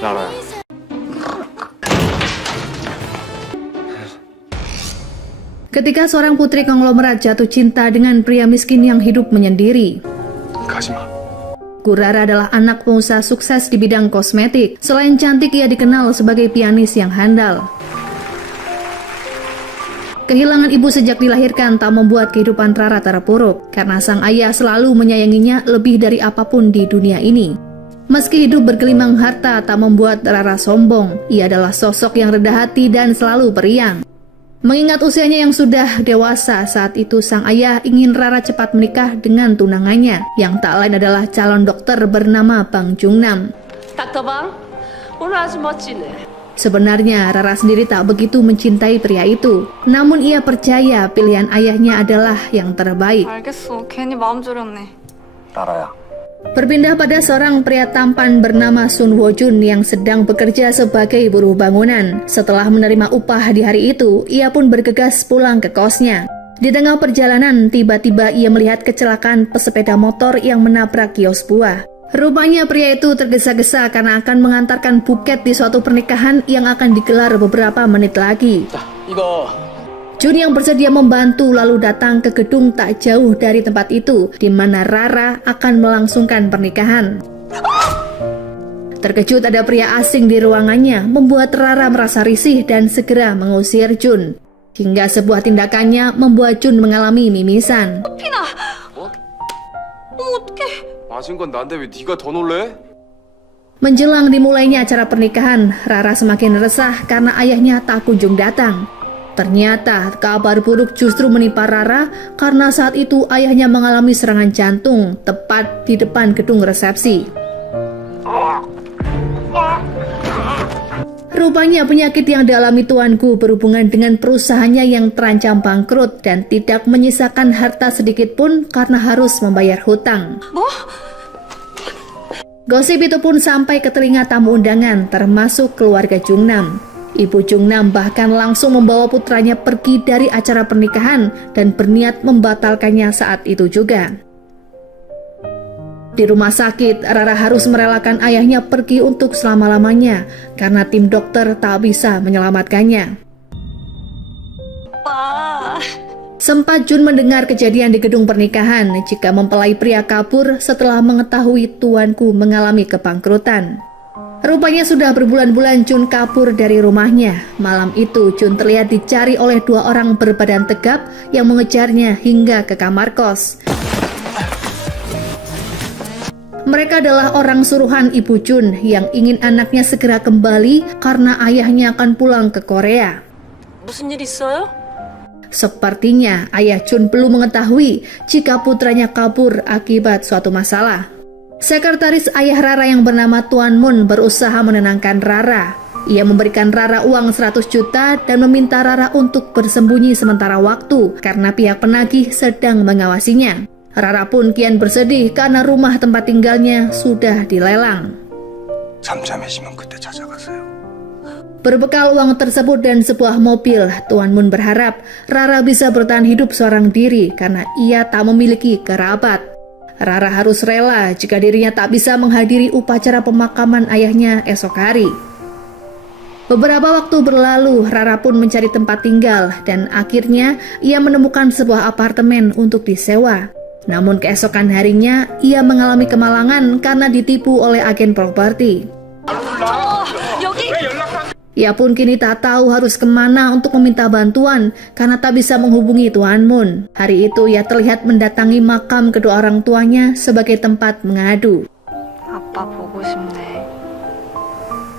라라야. Ketika seorang putri konglomerat jatuh cinta dengan pria miskin yang hidup menyendiri. 가지마. Rara adalah anak pengusaha sukses di bidang kosmetik. Selain cantik, ia dikenal sebagai pianis yang handal. Kehilangan ibu sejak dilahirkan tak membuat kehidupan Rara terpuruk, karena sang ayah selalu menyayanginya lebih dari apapun di dunia ini. Meski hidup bergelimang harta tak membuat Rara sombong, ia adalah sosok yang rendah hati dan selalu periang. Mengingat usianya yang sudah dewasa, saat itu sang ayah ingin Rara cepat menikah dengan tunangannya, yang tak lain adalah calon dokter bernama Bang Jungnam. Dr. Bang, 오늘 아주 멋지네. Sebenarnya Rara sendiri tak begitu mencintai pria itu, namun ia percaya pilihan ayahnya adalah yang terbaik. 알겠어. 괜히 마음 졸였네. 라라야. Berpindah pada seorang pria tampan bernama Sun Ho Jun yang sedang bekerja sebagai buruh bangunan. Setelah menerima upah di hari itu, ia pun bergegas pulang ke kosnya. Di tengah perjalanan, tiba-tiba ia melihat kecelakaan pesepeda motor yang menabrak kios buah. Rupanya pria itu tergesa-gesa karena akan mengantarkan buket di suatu pernikahan yang akan digelar beberapa menit lagi. 이거 Jun yang bersedia membantu lalu datang ke gedung tak jauh dari tempat itu, di mana Rara akan melangsungkan pernikahan. Terkejut ada pria asing di ruangannya, membuat Rara merasa risih dan segera mengusir Jun. Hingga sebuah tindakannya membuat Jun mengalami mimisan. 피나! 어머, 어떡해. 마신 건 난데 왜 네가 더 놀래? Menjelang dimulainya acara pernikahan, Rara semakin resah karena ayahnya tak kunjung datang. Ternyata kabar buruk justru menimpa Rara karena saat itu ayahnya mengalami serangan jantung tepat di depan gedung resepsi. Rupanya penyakit yang dialami tuanku berhubungan dengan perusahaannya yang terancam bangkrut dan tidak menyisakan harta sedikit pun karena harus membayar hutang. Gosip itu pun sampai ke telinga tamu undangan termasuk keluarga Jungnam. Ibu Jungnam bahkan langsung membawa putranya pergi dari acara pernikahan dan berniat membatalkannya saat itu juga. Di rumah sakit, Rara harus merelakan ayahnya pergi untuk selama-lamanya karena tim dokter tak bisa menyelamatkannya. Sempat Jun mendengar kejadian di gedung pernikahan jika mempelai pria kabur setelah mengetahui tuanku mengalami kebangkrutan. Rupanya sudah berbulan-bulan Jun kabur dari rumahnya. Malam itu Jun terlihat dicari oleh dua orang berbadan tegap yang mengejarnya hingga ke kamar kos. Mereka adalah orang suruhan Ibu Jun yang ingin anaknya segera kembali karena ayahnya akan pulang ke Korea. 무슨 일 있어요? Sepertinya ayah Jun belum mengetahui jika putranya kabur akibat suatu masalah. Sekretaris ayah Rara yang bernama Tuan Moon berusaha menenangkan Rara. Ia memberikan Rara uang 100 juta dan meminta Rara untuk bersembunyi sementara waktu karena pihak penagih sedang mengawasinya. Rara pun kian bersedih karena rumah tempat tinggalnya sudah dilelang. 잠잠해지면 그때 찾아가세요. Berbekal uang tersebut dan sebuah mobil, Tuan Moon berharap Rara bisa bertahan hidup seorang diri karena ia tak memiliki kerabat. Rara harus rela jika dirinya tak bisa menghadiri upacara pemakaman ayahnya esok hari. Beberapa waktu berlalu, Rara pun mencari tempat tinggal dan akhirnya ia menemukan sebuah apartemen untuk disewa. Namun keesokan harinya, ia mengalami kemalangan karena ditipu oleh agen properti. Ia pun kini tak tahu harus kemana untuk meminta bantuan karena tak bisa menghubungi Tuan Moon. Hari itu ia terlihat mendatangi makam kedua orang tuanya sebagai tempat mengadu. 아빠 보고 싶네.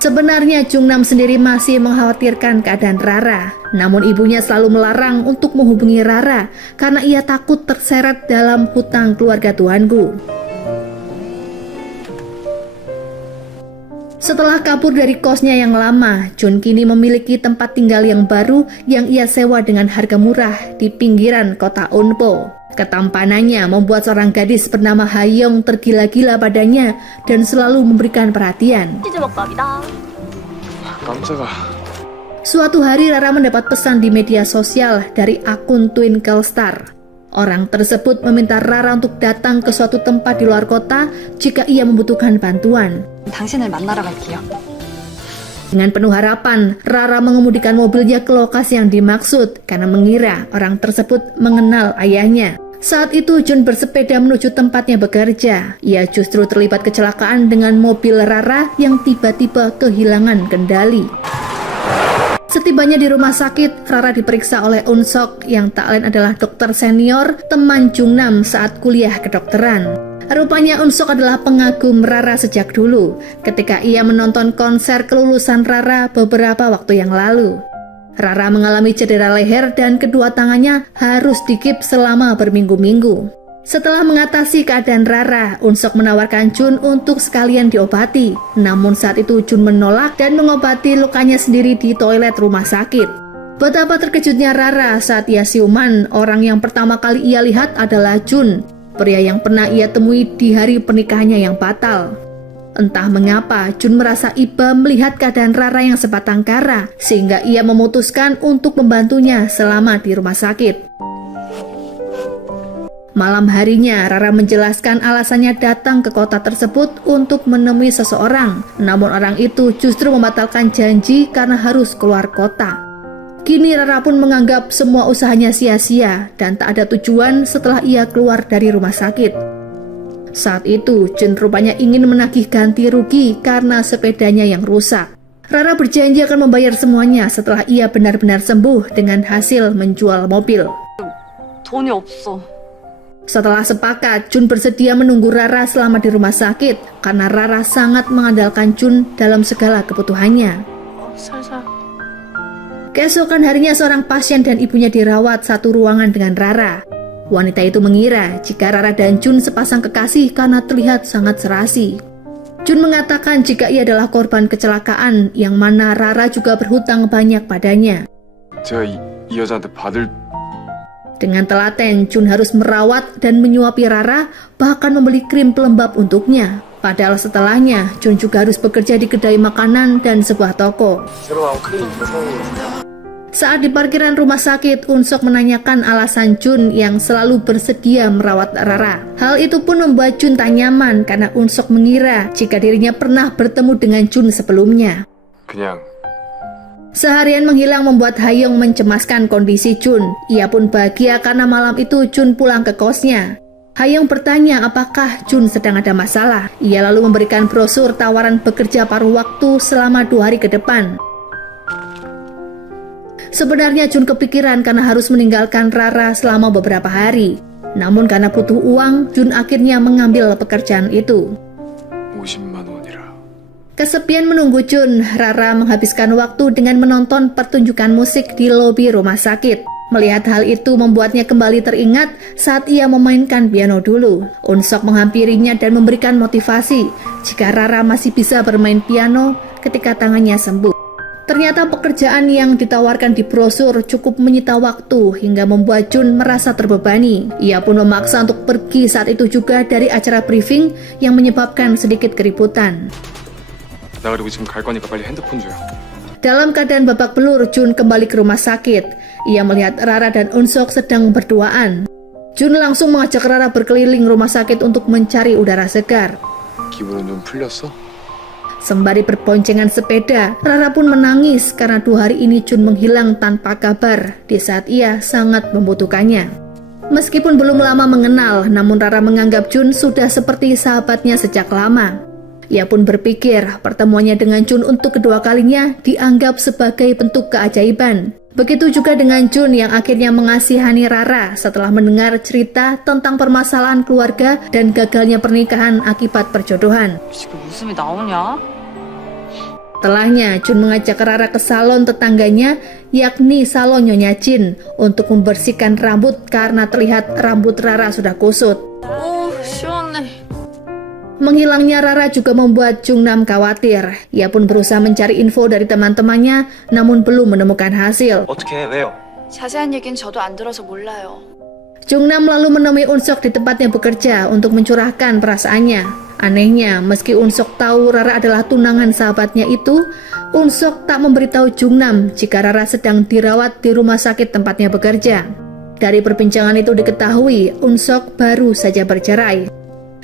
Sebenarnya Jungnam sendiri masih mengkhawatirkan keadaan Rara. Namun ibunya selalu melarang untuk menghubungi Rara karena ia takut terseret dalam hutang keluarga tuanku. Setelah kabur dari kosnya yang lama, Jun kini memiliki tempat tinggal yang baru yang ia sewa dengan harga murah di pinggiran kota Eunpo. Ketampanannya membuat seorang gadis bernama Hayoung tergila-gila padanya dan selalu memberikan perhatian. 깜짝아. Suatu hari Rara mendapat pesan di media sosial dari akun Twinkle Star. Orang tersebut meminta Rara untuk datang ke suatu tempat di luar kota jika ia membutuhkan bantuan. 당신을 만나러 갈게요. Dengan penuh harapan, Rara mengemudikan mobilnya ke lokasi yang dimaksud karena mengira orang tersebut mengenal ayahnya. Saat itu Jun bersepeda menuju tempatnya bekerja. Ia justru terlibat kecelakaan dengan mobil Rara yang tiba-tiba kehilangan kendali. Setibanya di rumah sakit, Rara diperiksa oleh Unsok yang tak lain adalah dokter senior teman Jungnam saat kuliah kedokteran. Rupanya Unsok adalah pengagum Rara sejak dulu ketika ia menonton konser kelulusan Rara beberapa waktu yang lalu. Rara mengalami cedera leher dan kedua tangannya harus digips selama berminggu-minggu. Setelah mengatasi keadaan Rara, Unsok menawarkan Jun untuk sekalian diobati. Namun saat itu Jun menolak dan mengobati lukanya sendiri di toilet rumah sakit. Betapa terkejutnya Rara saat ia siuman, orang yang pertama kali ia lihat adalah Jun, pria yang pernah ia temui di hari pernikahannya yang batal. Entah mengapa, Jun merasa iba melihat keadaan Rara yang sebatang kara, sehingga ia memutuskan untuk membantunya selama di rumah sakit. Malam harinya, Rara menjelaskan alasannya datang ke kota tersebut untuk menemui seseorang. Namun orang itu justru membatalkan janji karena harus keluar kota. Kini Rara pun menganggap semua usahanya sia-sia dan tak ada tujuan setelah ia keluar dari rumah sakit. Saat itu, Jun rupanya ingin menagih ganti rugi karena sepedanya yang rusak. Rara berjanji akan membayar semuanya setelah ia benar-benar sembuh dengan hasil menjual mobil. 돈이 없어. Setelah sepakat, Jun bersedia menunggu Rara selama di rumah sakit karena Rara sangat mengandalkan Jun dalam segala kebutuhannya. 살살. Keesokan harinya seorang pasien dan ibunya dirawat satu ruangan dengan Rara. Wanita itu mengira jika Rara dan Jun sepasang kekasih karena terlihat sangat serasi. Jun mengatakan jika ia adalah korban kecelakaan yang mana Rara juga berhutang banyak padanya. 제가 이 여자한테 받을 Dengan telaten, Jun harus merawat dan menyuapi Rara, bahkan membeli krim pelembab untuknya. Padahal setelahnya, Jun juga harus bekerja di kedai makanan dan sebuah toko. Saat di parkiran rumah sakit, Unsok menanyakan alasan Jun yang selalu bersedia merawat Rara. Hal itu pun membuat Jun tak nyaman karena Unsok mengira jika dirinya pernah bertemu dengan Jun sebelumnya. 그냥 Seharian menghilang membuat Hayong mencemaskan kondisi Jun. Ia pun bahagia karena malam itu Jun pulang ke kosnya. Hayong bertanya apakah Jun sedang ada masalah. Ia lalu memberikan brosur tawaran bekerja paruh waktu selama 2 hari ke depan. Sebenarnya Jun kepikiran karena harus meninggalkan Rara selama beberapa hari. Namun karena butuh uang, Jun akhirnya mengambil pekerjaan itu. 50만 원이라. Kesepian menunggu Jun, Rara menghabiskan waktu dengan menonton pertunjukan musik di lobi rumah sakit. Melihat hal itu membuatnya kembali teringat saat ia memainkan piano dulu. Unsok menghampirinya dan memberikan motivasi jika Rara masih bisa bermain piano ketika tangannya sembuh. Ternyata pekerjaan yang ditawarkan di brosur cukup menyita waktu hingga membuat Jun merasa terbebani. Ia pun memaksa untuk pergi saat itu juga dari acara briefing yang menyebabkan sedikit keributan. 나 그리고 지금 갈 거니까 빨리 핸드폰 줘요. Dalam keadaan babak belur, Jun kembali ke rumah sakit. Ia melihat Rara dan Unsok sedang berduaan. Jun langsung mengajak Rara berkeliling rumah sakit untuk mencari udara segar. 기분은 좀 풀렸어? Sembari berboncengan sepeda, Rara pun menangis karena 2 hari ini Jun menghilang tanpa kabar di saat ia sangat membutuhkannya. Meskipun belum lama mengenal, namun Rara menganggap Jun sudah seperti sahabatnya sejak lama. Ia pun berpikir pertemuannya dengan Jun untuk kedua kalinya dianggap sebagai bentuk keajaiban. Begitu juga dengan Jun yang akhirnya mengasihani Rara setelah mendengar cerita tentang permasalahan keluarga dan gagalnya pernikahan akibat perjodohan. 지금 웃음이 나오냐? Setelahnya, Jun mengajak Rara ke salon tetangganya, yakni salon Nyonya Jin, untuk membersihkan rambut karena terlihat rambut Rara sudah kusut. 오, 시원해. Menghilangnya Rara juga membuat Jungnam khawatir. Ia pun berusaha mencari info dari teman-temannya, namun belum menemukan hasil. 어떻게 왜요? 자세한 얘기는 저도 안 들어서 몰라요. Jungnam lalu menemui Unsok di tempatnya bekerja untuk mencurahkan perasaannya. Anehnya, meski Unsok tahu Rara adalah tunangan sahabatnya itu, Unsok tak memberitahu Jungnam jika Rara sedang dirawat di rumah sakit tempatnya bekerja. Dari perbincangan itu diketahui, Unsok baru saja bercerai.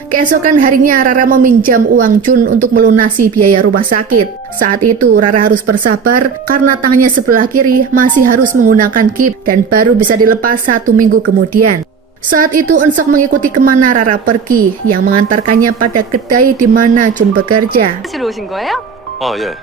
Keesokan harinya Rara meminjam uang Jun untuk melunasi biaya rumah sakit. Saat itu Rara harus bersabar karena tangannya sebelah kiri masih harus menggunakan gips dan baru bisa dilepas 1 minggu kemudian. Saat itu Eun-seok mengikuti kemana Rara pergi yang mengantarkannya pada kedai di mana Jun bekerja. 사실 오신 거예요? 예.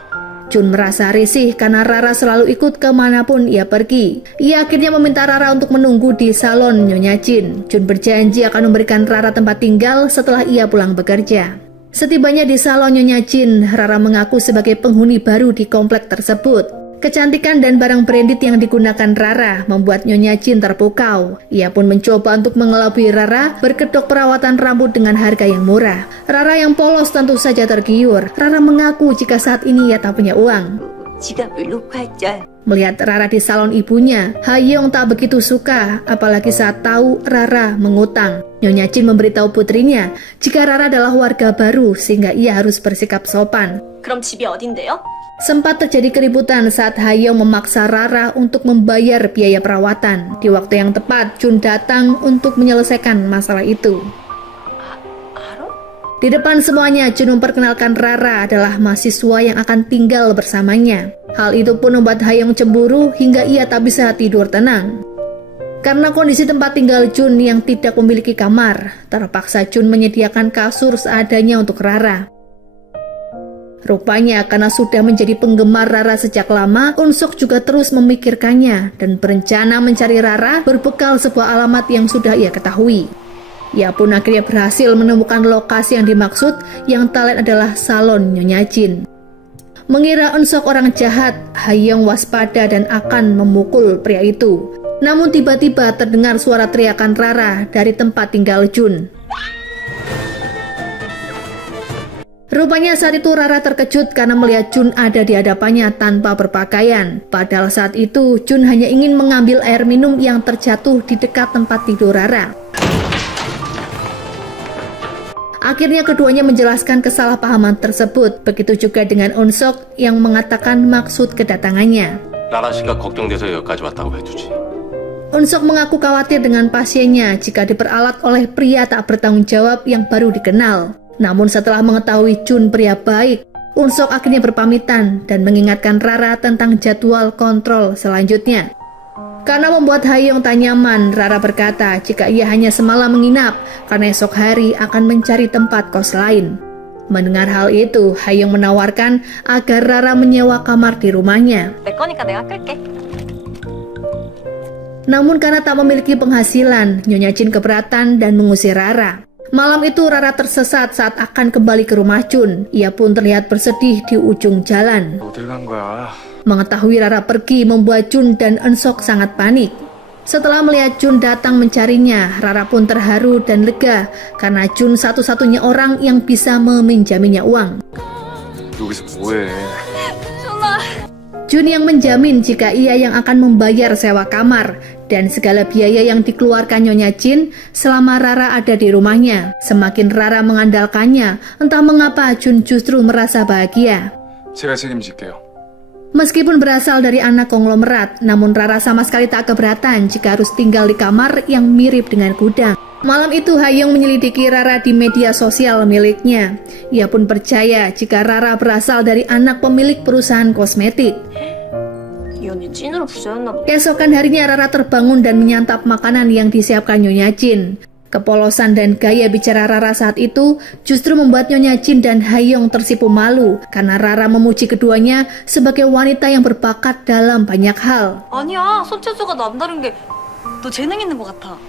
Jun merasa risih karena Rara selalu ikut kemanapun ia pergi. Ia akhirnya meminta Rara untuk menunggu di salon Nyonya Jin. Jun berjanji akan memberikan Rara tempat tinggal setelah ia pulang bekerja. Setibanya di salon Nyonya Jin, Rara mengaku sebagai penghuni baru di komplek tersebut. Kecantikan dan barang branded yang digunakan Rara membuat Nyonya Jin terpukau. Ia pun mencoba untuk mengelabui Rara berkedok perawatan rambut dengan harga yang murah. Rara yang polos tentu saja tergiur. Rara mengaku jika saat ini ia tak punya uang. 지갑을 놓고 했죠. Melihat Rara di salon ibunya, Hayoung tak begitu suka, apalagi saat tahu Rara mengutang. Nyonya Jin memberitahu putrinya jika Rara adalah warga baru sehingga ia harus bersikap sopan. 그럼 집이 어딘데요? Sempat terjadi keributan saat Hayoung memaksa Rara untuk membayar biaya perawatan. Di waktu yang tepat, Jun datang untuk menyelesaikan masalah itu. Di depan semuanya, Jun memperkenalkan Rara adalah mahasiswa yang akan tinggal bersamanya. Hal itu pun membuat Hayoung cemburu hingga ia tak bisa tidur tenang. Karena kondisi tempat tinggal Jun yang tidak memiliki kamar, terpaksa Jun menyediakan kasur seadanya untuk Rara. Rupanya karena sudah menjadi penggemar Rara sejak lama, Eun-seok juga terus memikirkannya dan berencana mencari Rara berbekal sebuah alamat yang sudah ia ketahui. Ia pun akhirnya berhasil menemukan lokasi yang dimaksud, yang tak lain adalah salon Nyonya Jin. Mengira Eun-seok orang jahat, Hayoung waspada dan akan memukul pria itu. Namun tiba-tiba terdengar suara teriakan Rara dari tempat tinggal Jun. Rupanya saat itu Rara terkejut karena melihat Jun ada di hadapannya tanpa berpakaian. Padahal saat itu Jun hanya ingin mengambil air minum yang terjatuh di dekat tempat tidur Rara. Akhirnya keduanya menjelaskan kesalahpahaman tersebut. Begitu juga dengan Eun-seok yang mengatakan maksud kedatangannya. 라라 씨가 걱정돼서 여기까지 왔다고 해주지. Eun-seok mengaku khawatir dengan pasiennya jika diperalat oleh pria tak bertanggung jawab yang baru dikenal. Namun setelah mengetahui Jun pria baik, Eun-seok akhirnya berpamitan dan mengingatkan Rara tentang jadwal kontrol selanjutnya. Karena membuat Hayoung tak nyaman, Rara berkata jika ia hanya semalam menginap karena esok hari akan mencari tempat kos lain. Mendengar hal itu, Hayoung menawarkan agar Rara menyewa kamar di rumahnya. 내 거니까 내가 끌게. Namun karena tak memiliki penghasilan, Nyonya Jin keberatan dan mengusir Rara. Malam itu Rara tersesat saat akan kembali ke rumah Jun. Ia pun terlihat bersedih di ujung jalan. 어딜 간 거야? Mengetahui Rara pergi membuat Jun dan Eun-seok sangat panik. Setelah melihat Jun datang mencarinya, Rara pun terharu dan lega karena Jun satu-satunya orang yang bisa meminjaminya uang. 여기서 뭐해? Jun yang menjamin jika ia yang akan membayar sewa kamar dan segala biaya yang dikeluarkan Nyonya Jin selama Rara ada di rumahnya. Semakin Rara mengandalkannya, entah mengapa Jun justru merasa bahagia. 제가 책임질게요. Meskipun berasal dari anak konglomerat, namun Rara sama sekali tak keberatan jika harus tinggal di kamar yang mirip dengan gudang. Malam itu Hayoung menyelidiki Rara di media sosial miliknya. Ia pun percaya jika Rara berasal dari anak pemilik perusahaan kosmetik. 이 언니 찐으로 부자였나 보다. Keesokan harinya Rara terbangun dan menyantap makanan yang disiapkan Nyonya Jin. Kepolosan dan gaya bicara Rara saat itu justru membuat Nyonya Jin dan Hayoung tersipu malu karena Rara memuji keduanya sebagai wanita yang berbakat dalam banyak hal. 아니야, 손재주가 남다른 게 너 재능 있는 것 같아.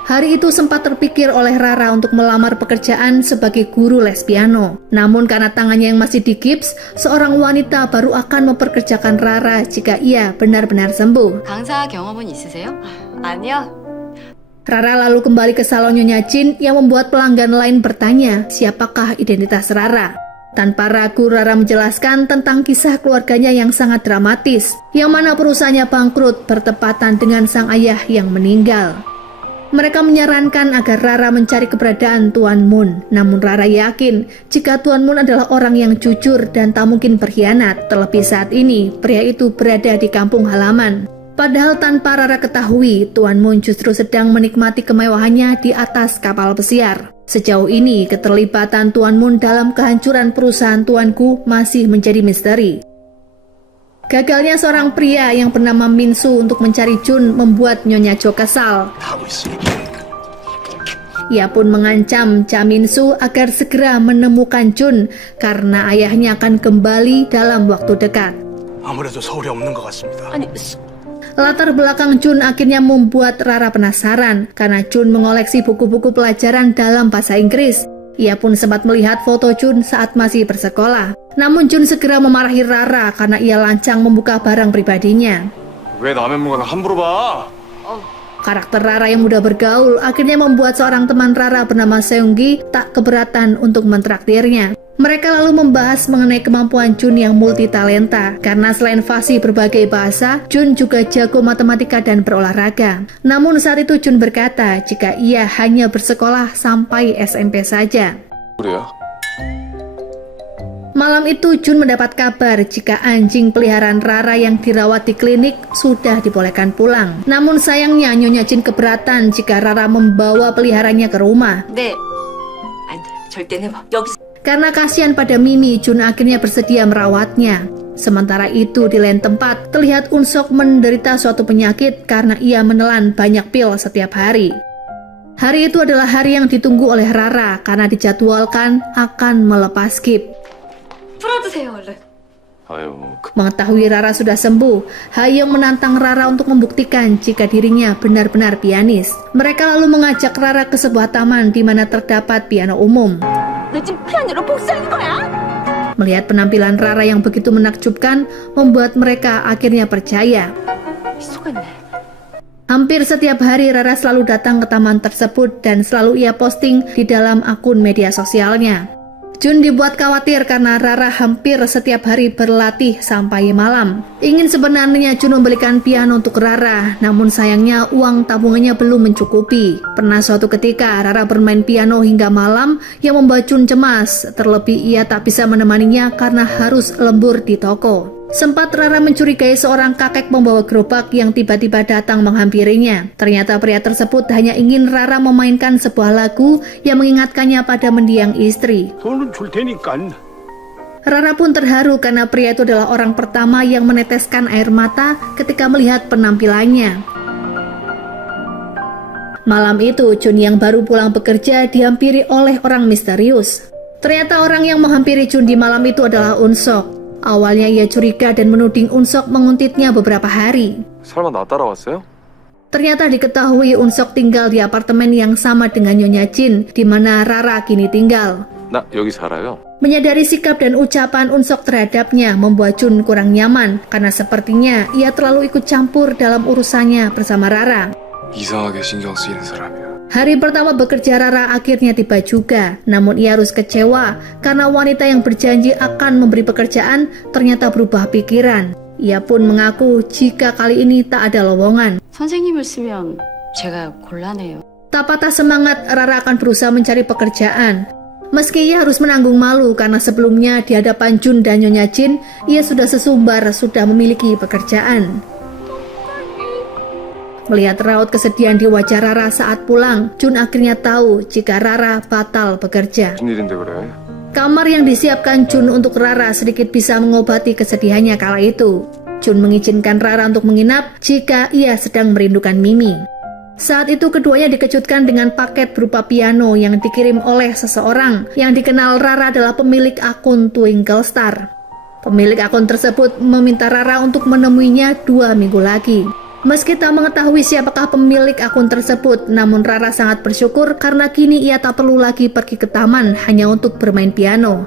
Hari itu sempat terpikir oleh Rara untuk melamar pekerjaan sebagai guru les piano. Namun karena tangannya yang masih digips, seorang wanita baru akan memperkerjakan Rara jika ia benar-benar sembuh. 강사 경험은 있으세요? 아니요. Rara lalu kembali ke salon Nyonya Jin yang membuat pelanggan lain bertanya siapakah identitas Rara. Tanpa ragu Rara menjelaskan tentang kisah keluarganya yang sangat dramatis, yang mana perusahaannya bangkrut bertepatan dengan sang ayah yang meninggal. Mereka menyarankan agar Rara mencari keberadaan Tuan Moon. Namun Rara yakin jika Tuan Moon adalah orang yang jujur dan tak mungkin berkhianat. Terlebih saat ini pria itu berada di kampung halaman. Padahal tanpa Rara ketahui, Tuan Moon justru sedang menikmati kemewahannya di atas kapal pesiar. Sejauh ini, keterlibatan Tuan Mun dalam kehancuran perusahaan tuanku masih menjadi misteri. Gagalnya seorang pria yang bernama Min Su untuk mencari Jun membuat Nyonya Cho kesal. Ia pun mengancam Cha Min Su agar segera menemukan Jun karena ayahnya akan kembali dalam waktu dekat. 아무래도 서울에 없는 것 같습니다. 아니, Latar belakang Jun akhirnya membuat Rara penasaran karena Jun mengoleksi buku-buku pelajaran dalam bahasa Inggris. Ia pun sempat melihat foto Jun saat masih bersekolah. Namun Jun segera memarahi Rara karena ia lancang membuka barang pribadinya. 왜 남의 물건을 함부로 봐? Karakter Rara yang mudah bergaul akhirnya membuat seorang teman Rara bernama Seunggi tak keberatan untuk mentraktirnya. Mereka lalu membahas mengenai kemampuan Jun yang multitalenta, karena selain fasih berbagai bahasa, Jun juga jago matematika dan berolahraga. Namun saat itu Jun berkata jika ia hanya bersekolah sampai SMP saja. 그래요? Malam itu Jun mendapat kabar jika anjing peliharaan Rara yang dirawat di klinik sudah dibolehkan pulang. Namun sayangnya Nyonya Jin keberatan jika Rara membawa peliharanya ke rumah. 네. 안 돼. 절대 내봐. 여기서. Karena kasihan pada Mimi, Jun akhirnya bersedia merawatnya. Sementara itu di lain tempat, terlihat Unsok menderita suatu penyakit karena ia menelan banyak pil setiap hari. Hari itu adalah hari yang ditunggu oleh Rara karena dijadwalkan akan melepas skip. 풀어주세요 얼른. 아유, Mengetahui Rara sudah sembuh, Hayoung menantang Rara untuk membuktikan jika dirinya benar-benar pianis. Mereka lalu mengajak Rara ke sebuah taman di mana terdapat piano umum. 너 지금 피아노로 복수하는 거야? Melihat penampilan Rara yang begitu menakjubkan, membuat mereka akhirnya percaya. 속았네. Hampir setiap hari Rara selalu datang ke taman tersebut dan selalu ia posting di dalam akun media sosialnya. Jun dibuat khawatir karena Rara hampir setiap hari berlatih sampai malam. Ingin sebenarnya Jun membelikan piano untuk Rara, namun sayangnya uang tabungannya belum mencukupi. Pernah suatu ketika Rara bermain piano hingga malam yang membuat Jun cemas, terlebih ia tak bisa menemaninya karena harus lembur di toko. Sempat Rara mencurigai seorang kakek membawa gerobak yang tiba-tiba datang menghampirinya. Ternyata pria tersebut hanya ingin Rara memainkan sebuah lagu yang mengingatkannya pada mendiang istri. 돈은 줄 테니까. Rara pun terharu karena pria itu adalah orang pertama yang meneteskan air mata ketika melihat penampilannya. Malam itu, Jun yang baru pulang bekerja dihampiri oleh orang misterius. Ternyata orang yang menghampiri Jun di malam itu adalah Unsok. Awalnya ia curiga dan menuding Unsok menguntitnya beberapa hari. 설마 나 따라왔어요? Ternyata diketahui Unsok tinggal di apartemen yang sama dengan Nyonya Jin, di mana Rara kini tinggal. 나 여기 살아요. Menyadari sikap dan ucapan Unsok terhadapnya membuat Jun kurang nyaman, karena sepertinya ia terlalu ikut campur dalam urusannya bersama Rara. 이상하게 신경 쓰이는 사람이야. Hari pertama bekerja Rara akhirnya tiba juga, namun ia harus kecewa karena wanita yang berjanji akan memberi pekerjaan ternyata berubah pikiran. Ia pun mengaku jika kali ini tak ada lowongan. 선생님을 쓰면 제가 곤란해요. Tak patah semangat, Rara akan berusaha mencari pekerjaan. Meski ia harus menanggung malu karena sebelumnya di hadapan Jun dan Nyonya Jin, ia sudah sesumbar sudah memiliki pekerjaan. Melihat raut kesedihan di wajah Rara saat pulang, Jun akhirnya tahu jika Rara batal bekerja. 무슨 일인데 그래? Kamar yang disiapkan Jun untuk Rara sedikit bisa mengobati kesedihannya kala itu. Jun mengizinkan Rara untuk menginap jika ia sedang merindukan Mimi. Saat itu keduanya dikejutkan dengan paket berupa piano yang dikirim oleh seseorang yang dikenal Rara adalah pemilik akun Twinkle Star. Pemilik akun tersebut meminta Rara untuk menemuinya 2 minggu lagi. Meski tak mengetahui siapakah pemilik akun tersebut, namun Rara sangat bersyukur karena kini ia tak perlu lagi pergi ke taman hanya untuk bermain piano.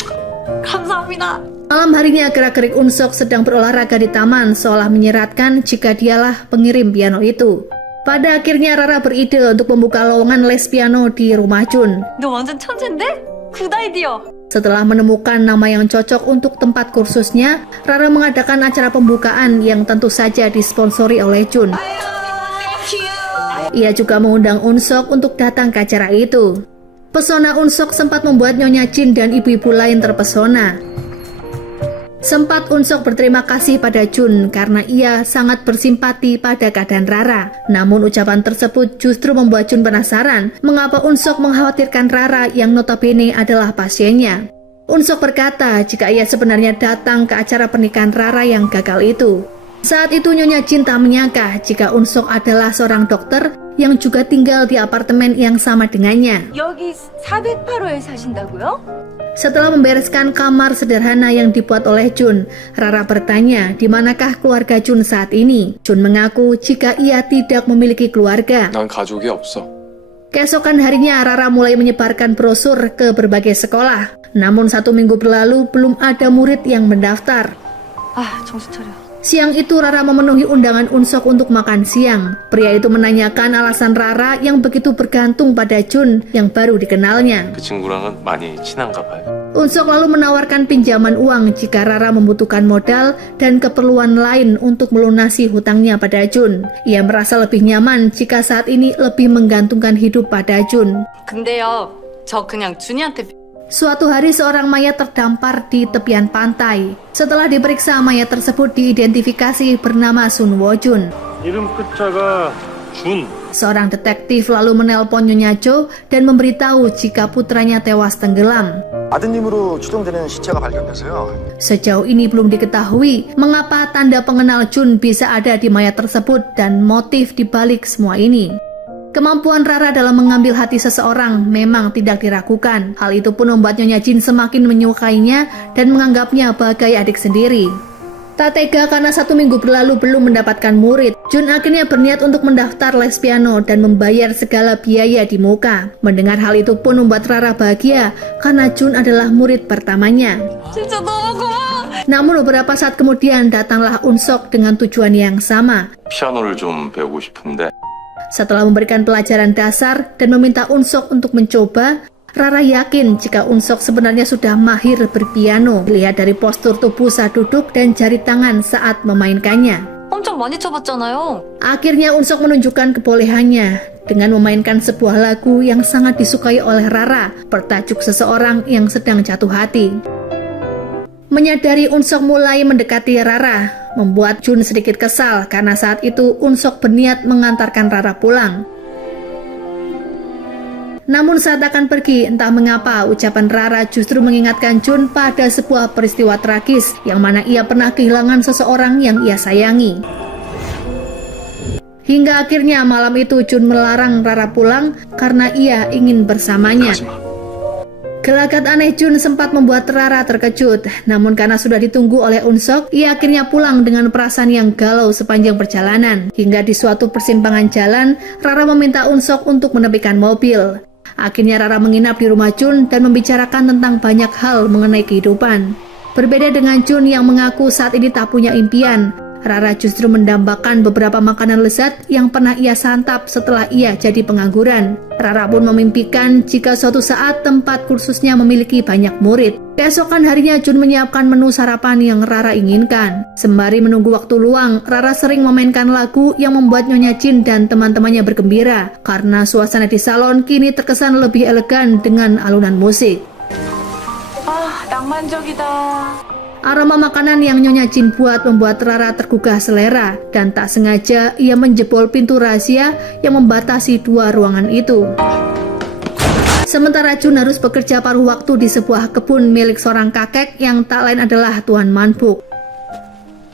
감사합니다. Malam harinya gerak-gerik Unsok sedang berolahraga di taman seolah menyeratkan jika dialah pengirim piano itu. Pada akhirnya Rara beride untuk membuka lowongan les piano di rumah Jun. 너 완전 천재인데? 굿 아이디어. Setelah menemukan nama yang cocok untuk tempat kursusnya, Rara mengadakan acara pembukaan yang tentu saja disponsori oleh Jun. Ia juga mengundang Unsok untuk datang ke acara itu. Pesona Unsok sempat membuat Nyonya Jin dan ibu-ibu lain terpesona. Sempat Unsok berterima kasih pada Jun karena ia sangat bersimpati pada keadaan Rara. Namun ucapan tersebut justru membuat Jun penasaran mengapa Unsok mengkhawatirkan Rara yang notabene adalah pasiennya. Unsok berkata jika ia sebenarnya datang ke acara pernikahan Rara yang gagal itu. Saat itu Nyonya Jin tak menyangka jika Unsok adalah seorang dokter yang juga tinggal di apartemen yang sama dengannya. 여기 408호에 사신다고요? Setelah membereskan kamar sederhana yang dibuat oleh Jun, Rara bertanya di manakah keluarga Jun saat ini. Jun mengaku jika ia tidak memiliki keluarga. 난 가족이 없어. Keesokan harinya Rara mulai menyebarkan brosur ke berbagai sekolah. Namun 1 minggu berlalu belum ada murid yang mendaftar. 아, 정신 차려. Siang itu Rara memenuhi undangan Unsok untuk makan siang. Pria itu menanyakan alasan Rara yang begitu bergantung pada Jun yang baru dikenalnya. 그 친구랑은 많이 친한가 봐요. Unsok lalu menawarkan pinjaman uang jika Rara membutuhkan modal dan keperluan lain untuk melunasi hutangnya pada Jun. Ia merasa lebih nyaman jika saat ini lebih menggantungkan hidup pada Jun. 근데요, 저 그냥 준이한테 Suatu hari seorang mayat terdampar di tepian pantai. Setelah diperiksa, mayat tersebut diidentifikasi bernama Sun Wojun. 이름 끝자가 준. Seorang detektif lalu menelpon Nyonya Jo dan memberitahu jika putranya tewas tenggelam. 아드님으로 추정되는 시체가 발견돼서요. Sejauh ini belum diketahui mengapa tanda pengenal Jun bisa ada di mayat tersebut dan motif dibalik semua ini. Kemampuan Rara dalam mengambil hati seseorang memang tidak diragukan. Hal itu pun membuat Nyonya Jin semakin menyukainya dan menganggapnya bagai adik sendiri. Tak tega karena 1 minggu berlalu belum mendapatkan murid, Jun akhirnya berniat untuk mendaftar les piano dan membayar segala biaya di muka. Mendengar hal itu pun membuat Rara bahagia karena Jun adalah murid pertamanya. 진짜 너무 고마워. Namun beberapa saat kemudian datanglah Unsok dengan tujuan yang sama. 피아노를 좀 배우고 싶은데 Setelah memberikan pelajaran dasar dan meminta Unsok untuk mencoba, Rara yakin jika Unsok sebenarnya sudah mahir berpiano, dilihat dari postur tubuh saat duduk dan jari tangan saat memainkannya. 엄청 많이 쳐봤잖아요. Akhirnya Unsok menunjukkan kebolehannya dengan memainkan sebuah lagu yang sangat disukai oleh Rara, bertajuk Seseorang yang Sedang Jatuh Hati. Menyadari Unsok mulai mendekati Rara, membuat Jun sedikit kesal karena saat itu Unsok berniat mengantarkan Rara pulang. Namun saat akan pergi, entah mengapa ucapan Rara justru mengingatkan Jun pada sebuah peristiwa tragis yang mana ia pernah kehilangan seseorang yang ia sayangi. Hingga akhirnya malam itu Jun melarang Rara pulang karena ia ingin bersamanya. Gelagat aneh Jun sempat membuat Rara terkejut, namun karena sudah ditunggu oleh Unsok, ia akhirnya pulang dengan perasaan yang galau sepanjang perjalanan. Hingga di suatu persimpangan jalan, Rara meminta Unsok untuk menepikan mobil. Akhirnya Rara menginap di rumah Jun dan membicarakan tentang banyak hal mengenai kehidupan. Berbeda dengan Jun yang mengaku saat ini tak punya impian, Rara justru mendambakan beberapa makanan lezat yang pernah ia santap setelah ia jadi pengangguran. Rara pun memimpikan jika suatu saat tempat kursusnya memiliki banyak murid. Keesokan harinya Jun menyiapkan menu sarapan yang Rara inginkan. Sembari menunggu waktu luang, Rara sering memainkan lagu yang membuat Nyonya Jin dan teman-temannya bergembira karena suasana di salon kini terkesan lebih elegan dengan alunan musik. 아, 낭만적이다. Aroma makanan yang Nyonya Jin buat membuat Rara tergugah selera dan tak sengaja ia menjebol pintu rahasia yang membatasi 2 ruangan itu. Sementara Jun harus bekerja paruh waktu di sebuah kebun milik seorang kakek yang tak lain adalah Tuan Manbuk.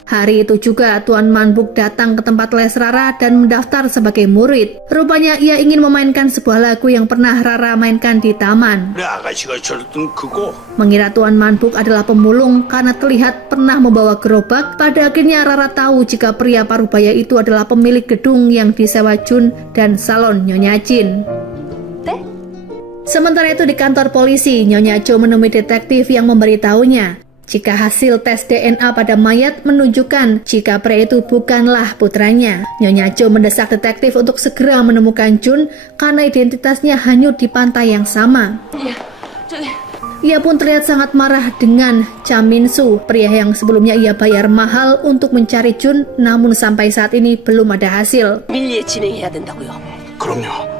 Hari itu juga Tuan Manbuk datang ke tempat les Rara dan mendaftar sebagai murid. Rupanya ia ingin memainkan sebuah lagu yang pernah Rara mainkan di taman. 내 아가씨가 저랬던 그거. Mengira Tuan Manbuk adalah pemulung karena terlihat pernah membawa gerobak, pada akhirnya Rara tahu jika pria parubaya itu adalah pemilik gedung yang disewa Jun dan salon Nyonya Jin. Sementara itu di kantor polisi, Nyonya Jo menemui detektif yang memberitahunya jika hasil tes DNA pada mayat menunjukkan jika pria itu bukanlah putranya. Nyonya Jo mendesak detektif untuk segera menemukan Jun karena identitasnya hanyut di pantai yang sama. Ia pun terlihat sangat marah dengan Cha Min-soo, pria yang sebelumnya ia bayar mahal untuk mencari Jun, namun sampai saat ini belum ada hasil. 밀리에 진행해야 된다고요. 그럼요.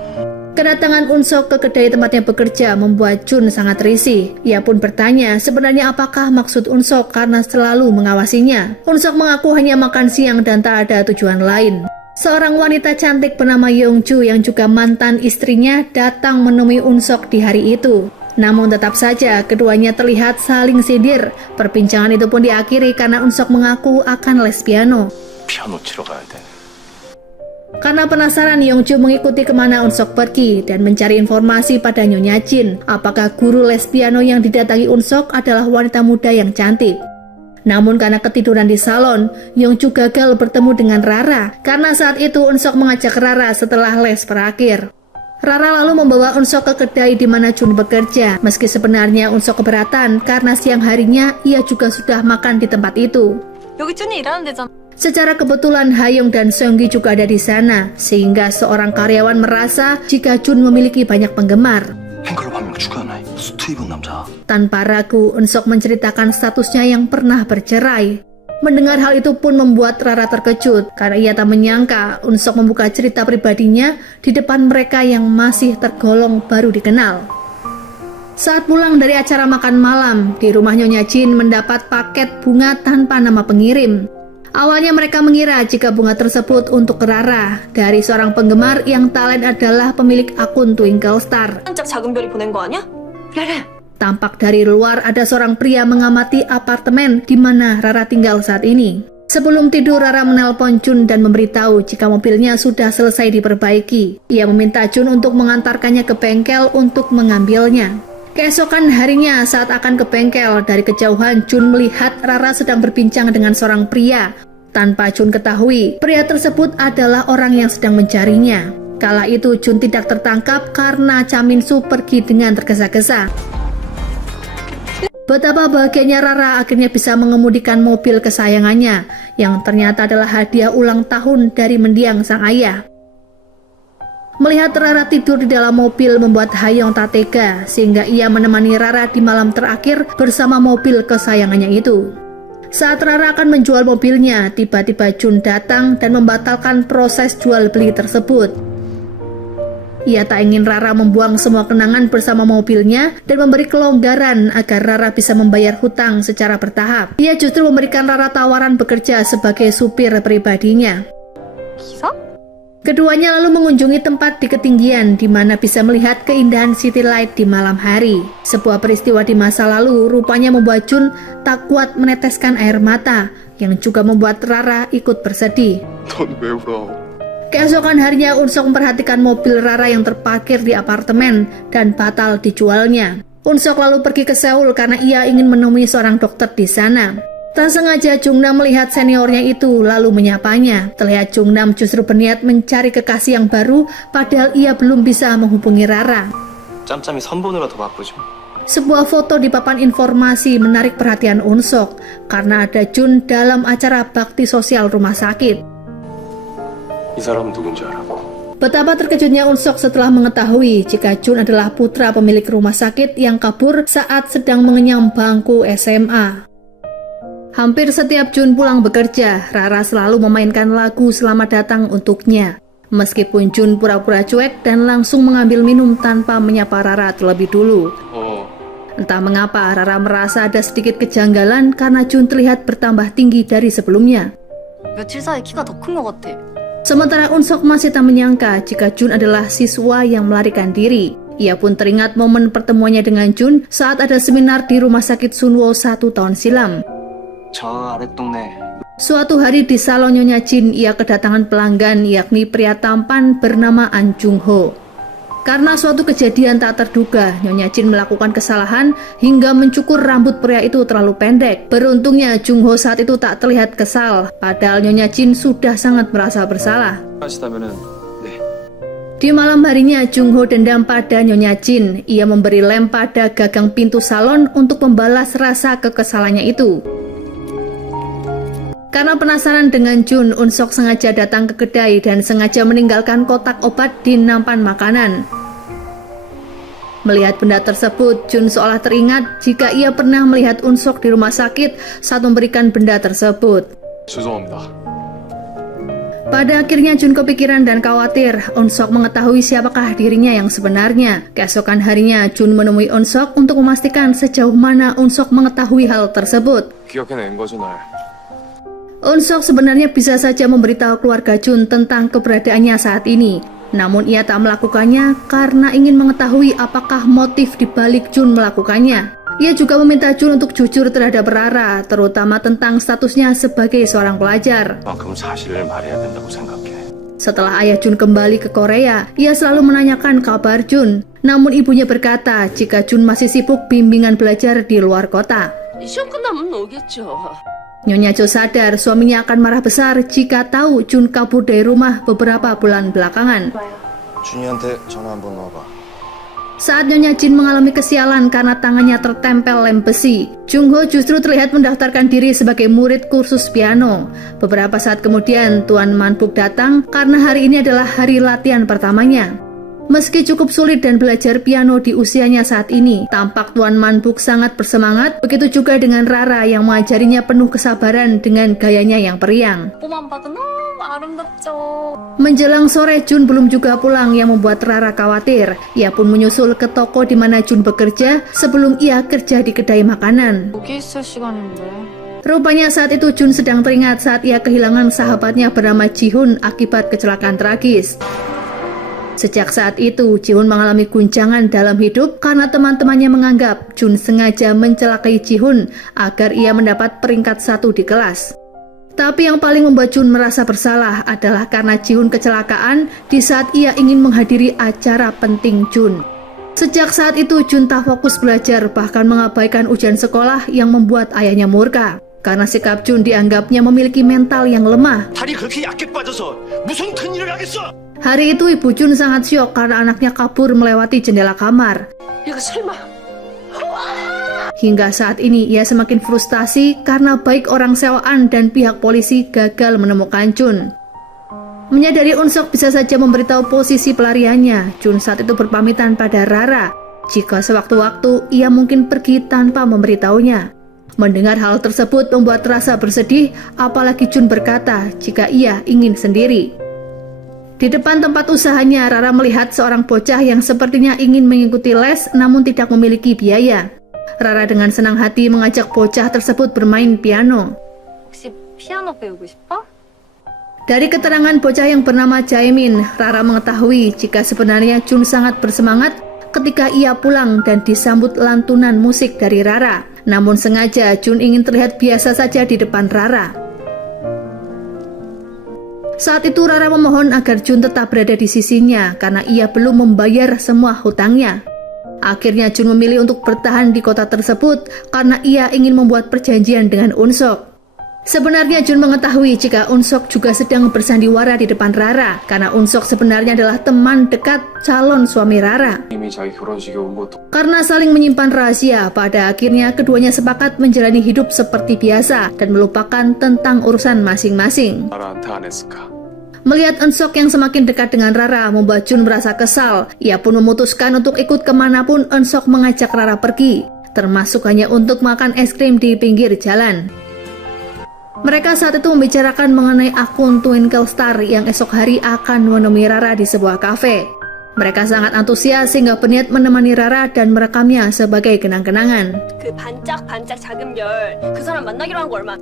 Kedatangan Unsok ke kedai tempatnya bekerja membuat Jun sangat risih. Ia pun bertanya sebenarnya apakah maksud Unsok karena selalu mengawasinya. Unsok mengaku hanya makan siang dan tak ada tujuan lain. Seorang wanita cantik bernama Yongju yang juga mantan istrinya datang menemui Unsok di hari itu. Namun tetap saja keduanya terlihat saling sindir. Perbincangan itu pun diakhiri karena Unsok mengaku akan les piano. 피아노 치러 가야 돼. Karena penasaran, Yongju mengikuti kemana Unsok pergi dan mencari informasi pada Nyonya Jin. Apakah guru les piano yang didatangi Unsok adalah wanita muda yang cantik? Namun karena ketiduran di salon, Yongju gagal bertemu dengan Rara. Karena saat itu Unsok mengajak Rara setelah les berakhir. Rara lalu membawa Unsok ke kedai di mana Jun bekerja. Meski sebenarnya Unsok keberatan karena siang harinya ia juga sudah makan di tempat itu. 여기 준이 일하는 데잖아. Secara kebetulan Hayoung dan Seunggi juga ada di sana, sehingga seorang karyawan merasa jika Jun memiliki banyak penggemar. 팬클럽 한 명 추가하나요? 수트 입은 남자. Tanpa ragu, Unsok menceritakan statusnya yang pernah bercerai. Mendengar hal itu pun membuat Rara terkejut, karena ia tak menyangka Unsok membuka cerita pribadinya di depan mereka yang masih tergolong baru dikenal. Saat pulang dari acara makan malam, di rumah Nyonya Jin mendapat paket bunga tanpa nama pengirim. Awalnya mereka mengira jika bunga tersebut untuk Rara dari seorang penggemar yang tak lain adalah pemilik akun Twinkle Star. 깜짝 작은 별이 보낸 거 아니야? Tampak dari luar ada seorang pria mengamati apartemen di mana Rara tinggal saat ini. Sebelum tidur, Rara menelpon Jun dan memberitahu jika mobilnya sudah selesai diperbaiki. Ia meminta Jun untuk mengantarkannya ke bengkel untuk mengambilnya. Keesokan harinya saat akan ke bengkel, dari kejauhan Jun melihat Rara sedang berbincang dengan seorang pria. Tanpa Jun ketahui, pria tersebut adalah orang yang sedang mencarinya. Kala itu Jun tidak tertangkap karena Chaminsu pergi dengan tergesa-gesa. Betapa bahagianya Rara akhirnya bisa mengemudikan mobil kesayangannya, yang ternyata adalah hadiah ulang tahun dari mendiang sang ayah. Melihat Rara tidur di dalam mobil membuat Hayoung tak tega, sehingga ia menemani Rara di malam terakhir bersama mobil kesayangannya itu. Saat Rara akan menjual mobilnya, tiba-tiba Jun datang dan membatalkan proses jual beli tersebut. Ia tak ingin Rara membuang semua kenangan bersama mobilnya dan memberi kelonggaran agar Rara bisa membayar hutang secara bertahap. Ia justru memberikan Rara tawaran bekerja sebagai supir pribadinya. Keduanya lalu mengunjungi tempat di ketinggian di mana bisa melihat keindahan city light di malam hari. Sebuah peristiwa di masa lalu rupanya membuat Jun tak kuat meneteskan air mata, yang juga membuat Rara ikut bersedih. 넌 왜 울어? Keesokan harinya Unsok memperhatikan mobil Rara yang terparkir di apartemen dan batal dijualnya. Unsok lalu pergi ke Seoul karena ia ingin menemui seorang dokter di sana. Tak sengaja Jungnam melihat seniornya itu lalu menyapanya. Terlihat Jungnam justru berniat mencari kekasih yang baru padahal ia belum bisa menghubungi Rara. 짬짬이 선보느라 더 바쁘죠. Sebuah foto di papan informasi menarik perhatian Unsok karena ada Jun dalam acara bakti sosial rumah sakit. 이 사람은 누군지 알아? Betapa terkejutnya Unsok setelah mengetahui jika Jun adalah putra pemilik rumah sakit yang kabur saat sedang mengenyam bangku SMA. Hampir setiap Jun pulang bekerja, Rara selalu memainkan lagu Selamat Datang untuknya. Meskipun Jun pura-pura cuek dan langsung mengambil minum tanpa menyapa Rara terlebih dulu. Entah mengapa Rara merasa ada sedikit kejanggalan karena Jun terlihat bertambah tinggi dari sebelumnya. 며칠 사이 키가 더 큰 것 같아. Sementara Unsok masih tak menyangka jika Jun adalah siswa yang melarikan diri. Ia pun teringat momen pertemuannya dengan Jun saat ada seminar di rumah sakit Sunwo 1 tahun silam. 저 아랫동네 Suatu hari di salon Nyonya Jin, ia kedatangan pelanggan yakni pria tampan bernama An Jung Ho. Karena suatu kejadian tak terduga, Nyonya Jin melakukan kesalahan hingga mencukur rambut pria itu terlalu pendek. Beruntungnya Jung Ho saat itu tak terlihat kesal, padahal Nyonya Jin sudah sangat merasa bersalah. 하시다면은 Di malam harinya, Jung Ho dendam pada Nyonya Jin. Ia memberi lem pada gagang pintu salon untuk membalas rasa kekesalannya itu. Karena penasaran dengan Jun, Unsok sengaja datang ke kedai dan sengaja meninggalkan kotak obat di nampan makanan. Melihat benda tersebut, Jun seolah teringat jika ia pernah melihat Unsok di rumah sakit saat memberikan benda tersebut. 죄송합니다. Pada akhirnya Jun kepikiran dan khawatir Eun-sok mengetahui siapakah dirinya yang sebenarnya. Keesokan harinya Jun menemui Eun-sok untuk memastikan sejauh mana Eun-sok mengetahui hal tersebut. 기억해낸 거죠, 날. Eun-sok sebenarnya bisa saja memberitahu keluarga Jun tentang keberadaannya saat ini. Namun ia tak melakukannya karena ingin mengetahui apakah motif dibalik Jun melakukannya. Ia juga meminta Jun untuk jujur terhadap Rara, terutama tentang statusnya sebagai seorang pelajar. 그만큼 사실을 말해야 된다고 생각해. Setelah ayah Jun kembali ke Korea, ia selalu menanyakan kabar Jun. Namun ibunya berkata jika Jun masih sibuk bimbingan belajar di luar kota. 시험 끝나면 오겠죠. Nyonya Jo sadar suaminya akan marah besar jika tahu Jun kabur dari rumah beberapa bulan belakangan. 준이한테 전화 한번 와봐. Saat Nyonya Jin mengalami kesialan karena tangannya tertempel lem besi, Jung Ho justru terlihat mendaftarkan diri sebagai murid kursus piano. Beberapa saat kemudian, Tuan Man-buk datang karena hari ini adalah hari latihan pertamanya. Meski cukup sulit dan belajar piano di usianya saat ini, tampak Tuan Man-buk sangat bersemangat, begitu juga dengan Rara yang mengajarinya penuh kesabaran dengan gayanya yang periang. 뽀만 봐도 너무 아름답죠. Menjelang sore, Jun belum juga pulang yang membuat Rara khawatir. Ia pun menyusul ke toko di mana Jun bekerja sebelum ia kerja di kedai makanan. 여기 있을 시간인데. Rupanya saat itu Jun sedang teringat saat ia kehilangan sahabatnya bernama Ji-hun akibat kecelakaan tragis. Sejak saat itu, Ji-hun mengalami guncangan dalam hidup karena teman-temannya menganggap Jun sengaja mencelakai Ji-hun agar ia mendapat peringkat 1 di kelas. Tapi yang paling membuat Jun merasa bersalah adalah karena Ji-hun kecelakaan di saat ia ingin menghadiri acara penting Jun. Sejak saat itu Jun tak fokus belajar, bahkan mengabaikan ujian sekolah yang membuat ayahnya murka. Karena sikap Jun dianggapnya memiliki mental yang lemah. 다리 그렇게 얕게 빠져서 무슨 큰일을 하겠어? Hari itu Ibu Jun sangat syok karena anaknya kabur melewati jendela kamar. 이거 설마 Hingga saat ini ia semakin frustasi karena baik orang sewaan dan pihak polisi gagal menemukan Jun. Menyadari Eun-sok bisa saja memberitahu posisi pelariannya, Jun saat itu berpamitan pada Rara jika sewaktu-waktu ia mungkin pergi tanpa memberitahunya. Mendengar hal tersebut membuat Rasa bersedih, apalagi Jun berkata jika ia ingin sendiri. Di depan tempat usahanya, Rara melihat seorang bocah yang sepertinya ingin mengikuti les namun tidak memiliki biaya. Rara dengan senang hati mengajak bocah tersebut bermain piano. 혹시 피아노 배우고 싶어? Dari keterangan bocah yang bernama Jaemin, Rara mengetahui jika sebenarnya Jun sangat bersemangat ketika ia pulang dan disambut lantunan musik dari Rara. Namun sengaja Jun ingin terlihat biasa saja di depan Rara. Saat itu Rara memohon agar Jun tetap berada di sisinya karena ia belum membayar semua hutangnya. Akhirnya Jun memilih untuk bertahan di kota tersebut karena ia ingin membuat perjanjian dengan Eun-sok. Sebenarnya Jun mengetahui jika Eun-sok juga sedang bersandiwara di depan Rara karena Eun-sok sebenarnya adalah teman dekat calon suami Rara. 이미 자기 결혼식에 온 것도 Karena saling menyimpan rahasia, pada akhirnya keduanya sepakat menjalani hidup seperti biasa dan melupakan tentang urusan masing-masing. 나한테 안 했을까? Melihat Eun-sok yang semakin dekat dengan Rara membuat Jun merasa kesal. Ia pun memutuskan untuk ikut kemanapun Eun-sok mengajak Rara pergi, termasuk hanya untuk makan es krim di pinggir jalan. Mereka saat itu membicarakan mengenai akun Twinkle Star yang esok hari akan menemui Rara di sebuah kafe. Mereka sangat antusias sehingga berniat menemani Rara dan merekamnya sebagai kenang-kenangan. 그 반짝반짝 작은 별 그 사람 만나기로 한 거 얼마?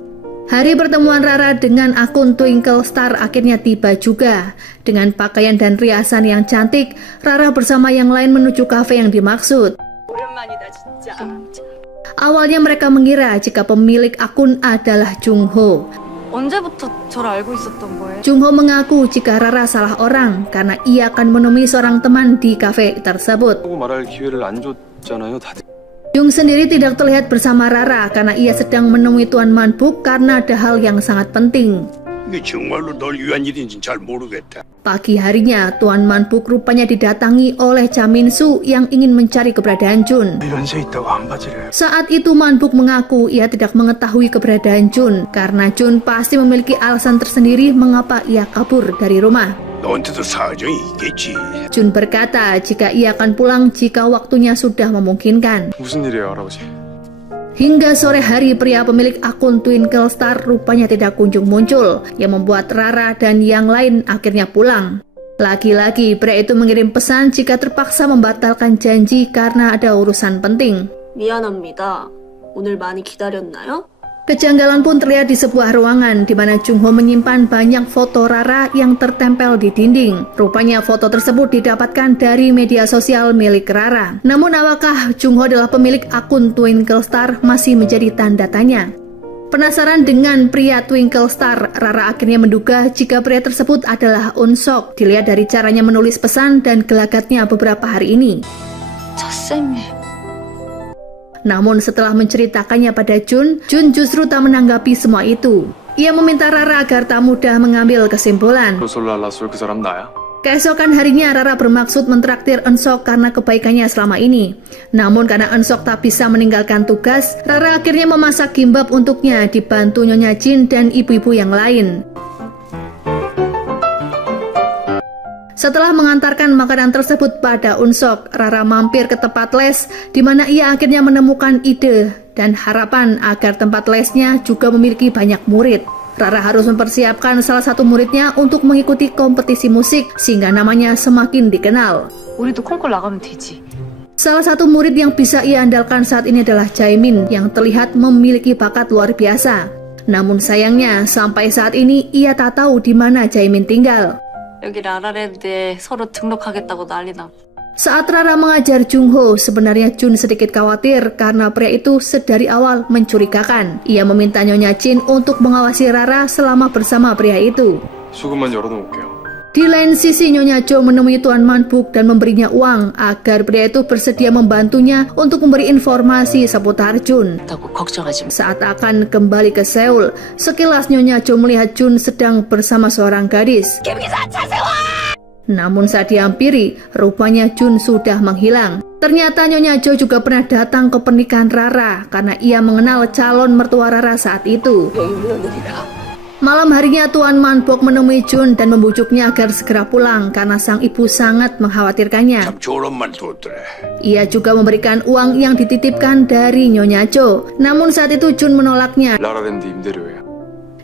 Hari pertemuan Rara dengan akun Twinkle Star akhirnya tiba juga. Dengan pakaian dan riasan yang cantik, Rara bersama yang lain menuju kafe yang dimaksud. 오랜만이다 진짜. Awalnya mereka mengira jika pemilik akun adalah Jung Ho. 언제부터 저를 알고 있었던 거예요? Jung Ho mengaku jika Rara salah orang karena ia akan menemui seorang teman di kafe tersebut. 하고 말할 기회를 안 줬잖아요, 다들. Jung sendiri tidak terlihat bersama Rara karena ia sedang menemui Tuan Man-buk karena ada hal yang sangat penting. 이게 정말로 널 위한 일인지 잘 모르겠다. Pagi harinya, Tuan Man-buk rupanya didatangi oleh Cha Min-soo yang ingin mencari keberadaan Jun. 연세 있다고 안 봐주래. Saat itu Man-buk mengaku ia tidak mengetahui keberadaan Jun karena Jun pasti memiliki alasan tersendiri mengapa ia kabur dari rumah. 너한테도 사정이 있겠지. Jun berkata jika ia akan pulang jika waktunya sudah memungkinkan. 무슨 일이에요, 할아버지? Hingga sore hari, pria pemilik akun Twinkle Star rupanya tidak kunjung muncul, yang membuat Rara dan yang lain akhirnya pulang. Lagi-lagi pria itu mengirim pesan jika terpaksa membatalkan janji karena ada urusan penting. 미안합니다. 오늘 많이 기다렸나요? Kejanggalan pun terlihat di sebuah ruangan di mana Jungho menyimpan banyak foto Rara yang tertempel di dinding. Rupanya foto tersebut didapatkan dari media sosial milik Rara. Namun apakah Jungho adalah pemilik akun Twinkle Star masih menjadi tanda tanya. Penasaran dengan pria Twinkle Star, Rara akhirnya menduga jika pria tersebut adalah Unsok. Dilihat dari caranya menulis pesan dan gelagatnya beberapa hari ini. 젖쌤이 Namun setelah menceritakannya pada Jun justru tak menanggapi semua itu. Ia meminta Rara agar tak mudah mengambil kesimpulan. 로솔랄라솔 그 사람 나야? Keesokan harinya Rara bermaksud mentraktir Eun-sok karena kebaikannya selama ini. Namun karena Eun-sok tak bisa meninggalkan tugas, Rara akhirnya memasak gimbap untuknya dibantu Nyonya Jin dan ibu-ibu yang lain. Setelah mengantarkan makanan tersebut pada Unsok, Rara mampir ke tempat les di mana ia akhirnya menemukan ide dan harapan agar tempat lesnya juga memiliki banyak murid. Rara harus mempersiapkan salah satu muridnya untuk mengikuti kompetisi musik sehingga namanya semakin dikenal. 우리도 콩쿨 나가면 되지. Salah satu murid yang bisa ia andalkan saat ini adalah Jaemin yang terlihat memiliki bakat luar biasa. Namun sayangnya sampai saat ini ia tak tahu di mana Jaemin tinggal. 여기 라라랜드에 서로 등록하겠다고 난리 나고. Saat Rara mengajar Jungho, sebenarnya Jun sedikit khawatir karena pria itu sedari awal mencurigakan. Ia meminta Nyonya Jin untuk mengawasi Rara selama bersama pria itu. 소금만 열어놓을게요. Di lain sisi, Nyonya Jo menemui Tuan Man-buk dan memberinya uang agar pria itu bersedia membantunya untuk memberi informasi seputar Jun. Saat akan kembali ke Seoul, sekilas Nyonya Jo melihat Jun sedang bersama seorang gadis. Namun saat dihampiri, rupanya Jun sudah menghilang. Ternyata Nyonya Jo juga pernah datang ke pernikahan Rara karena ia mengenal calon mertua Rara saat itu. Malam harinya Tuan Man-buk menemui Jun dan membujuknya agar segera pulang karena sang ibu sangat mengkhawatirkannya. 참 졸업만 뒀더래. Ia juga memberikan uang yang dititipkan dari Nyonya Jo. Namun saat itu Jun menolaknya. 라라랜드 임대료예요.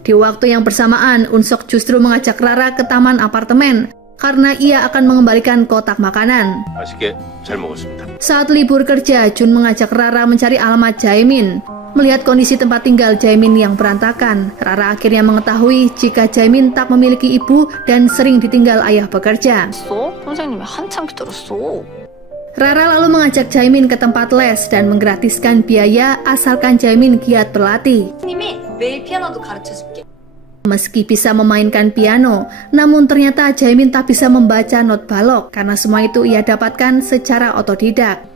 Di waktu yang bersamaan, Unsok justru mengajak Rara ke taman apartemen karena ia akan mengembalikan kotak makanan. 맛있게 잘 먹었습니다. Saat libur kerja, Jun mengajak Rara mencari alamat Jaemin. Melihat kondisi tempat tinggal Jaemin yang berantakan, Rara akhirnya mengetahui jika Jaemin tak memiliki ibu dan sering ditinggal ayah bekerja. 선생님이 한참 기다렸어. Rara lalu mengajak Jaemin ke tempat les dan menggratiskan biaya asalkan Jaemin giat berlatih. 선생님이 매일 피아노도 가르쳐줄게. Meski bisa memainkan piano, namun ternyata Jaemin tak bisa membaca not balok karena semua itu ia dapatkan secara otodidak.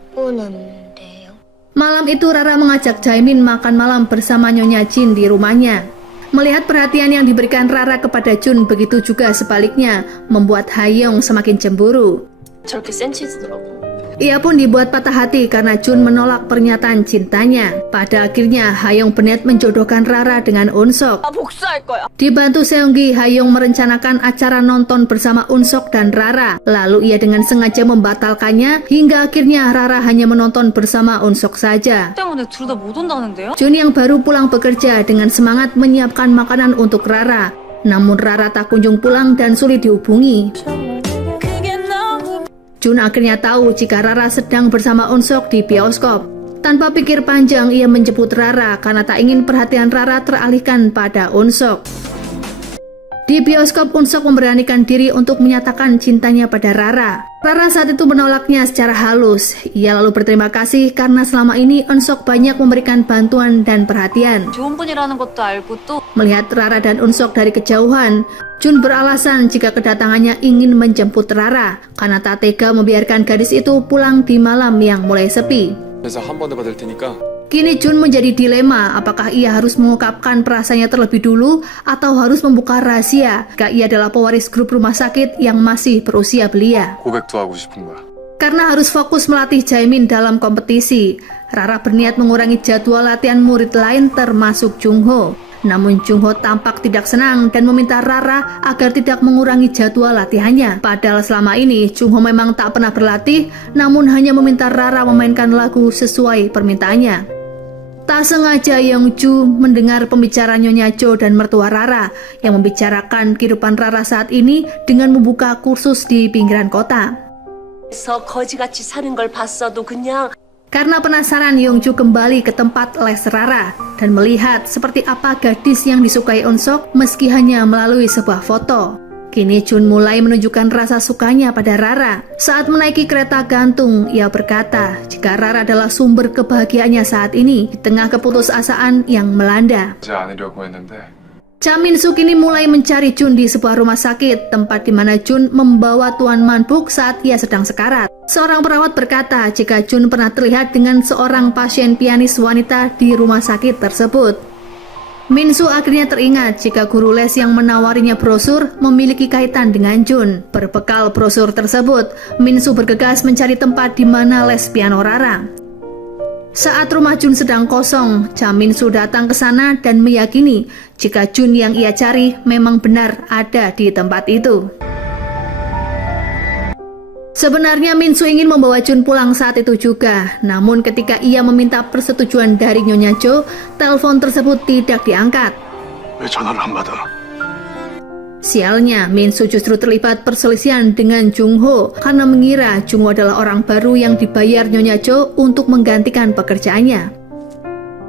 Malam itu Rara mengajak Jaemin makan malam bersama Nyonya Jin di rumahnya. Melihat perhatian yang diberikan Rara kepada Jun, begitu juga sebaliknya, membuat Hayoung semakin cemburu. 저렇게 센 치즈더라고. Ia pun dibuat patah hati karena Jun menolak pernyataan cintanya. Pada akhirnya, Hayoung berniat menjodohkan Rara dengan Unsok. 나 복수할 거야. Dibantu Seunggi, Hayoung merencanakan acara nonton bersama Unsok dan Rara. Lalu ia dengan sengaja membatalkannya, hingga akhirnya Rara hanya menonton bersama Unsok saja. 때문에 둘 다 못 온다는데요? Jun yang baru pulang bekerja dengan semangat menyiapkan makanan untuk Rara. Namun Rara tak kunjung pulang dan sulit dihubungi. Jun akhirnya tahu jika Rara sedang bersama Unsok di bioskop. Tanpa pikir panjang, ia menjemput Rara karena tak ingin perhatian Rara teralihkan pada Unsok. Di bioskop, Unsok memberanikan diri untuk menyatakan cintanya pada Rara. Rara saat itu menolaknya secara halus. Ia lalu berterima kasih karena selama ini Unsok banyak memberikan bantuan dan perhatian. 좋은 분이라는 것도 알고 또 Melihat Rara dan Unsok dari kejauhan, Jun beralasan jika kedatangannya ingin menjemput Rara karena tak tega membiarkan gadis itu pulang di malam yang mulai sepi. 그래서 한 번에 받을 테니까 Kini Jun menjadi dilema, apakah ia harus mengungkapkan perasaannya terlebih dulu atau harus membuka rahasia jika ia adalah pewaris grup rumah sakit yang masih berusia belia. 고백도 하고 싶은 거야. Karena harus fokus melatih Jaemin dalam kompetisi, Rara berniat mengurangi jadwal latihan murid lain termasuk Jungho. Namun Jungho tampak tidak senang dan meminta Rara agar tidak mengurangi jadwal latihannya. Padahal selama ini Jungho memang tak pernah berlatih, namun hanya meminta Rara memainkan lagu sesuai permintaannya. Tak sengaja Yongju mendengar pembicaraan Nyonya Jo dan mertua Rara yang membicarakan kehidupan Rara saat ini dengan membuka kursus di pinggiran kota. 그래서 거지같이 사는 걸 봤어도 그냥 Karena penasaran, Yongju kembali ke tempat les Rara dan melihat seperti apa gadis yang disukai Eun-sok meski hanya melalui sebuah foto. Kini Jun mulai menunjukkan rasa sukanya pada Rara. Saat menaiki kereta gantung, ia berkata jika Rara adalah sumber kebahagiaannya saat ini di tengah keputusasaan yang melanda. 이제 안으려고 했는데 Cha Min-soo kini mulai mencari Jun di sebuah rumah sakit, tempat di mana Jun membawa Tuan Man-buk saat ia sedang sekarat. Seorang perawat berkata jika Jun pernah terlihat dengan seorang pasien pianis wanita di rumah sakit tersebut. Min-soo akhirnya teringat jika guru les yang menawarinya brosur memiliki kaitan dengan Jun. Berbekal brosur tersebut, Min-soo bergegas mencari tempat di mana les piano Rara. Saat rumah Jun sedang kosong, Cha Min-soo datang ke sana dan meyakini jika Jun yang ia cari memang benar ada di tempat itu. Sebenarnya Min-soo ingin membawa Jun pulang saat itu juga, namun ketika ia meminta persetujuan dari Nyonya Jo, telepon tersebut tidak diangkat. 왜 전화를 안 받아? Sialnya, Min-soo justru terlibat perselisihan dengan Jung-ho karena mengira Jung-ho adalah orang baru yang dibayar Nyonya Jo untuk menggantikan pekerjaannya.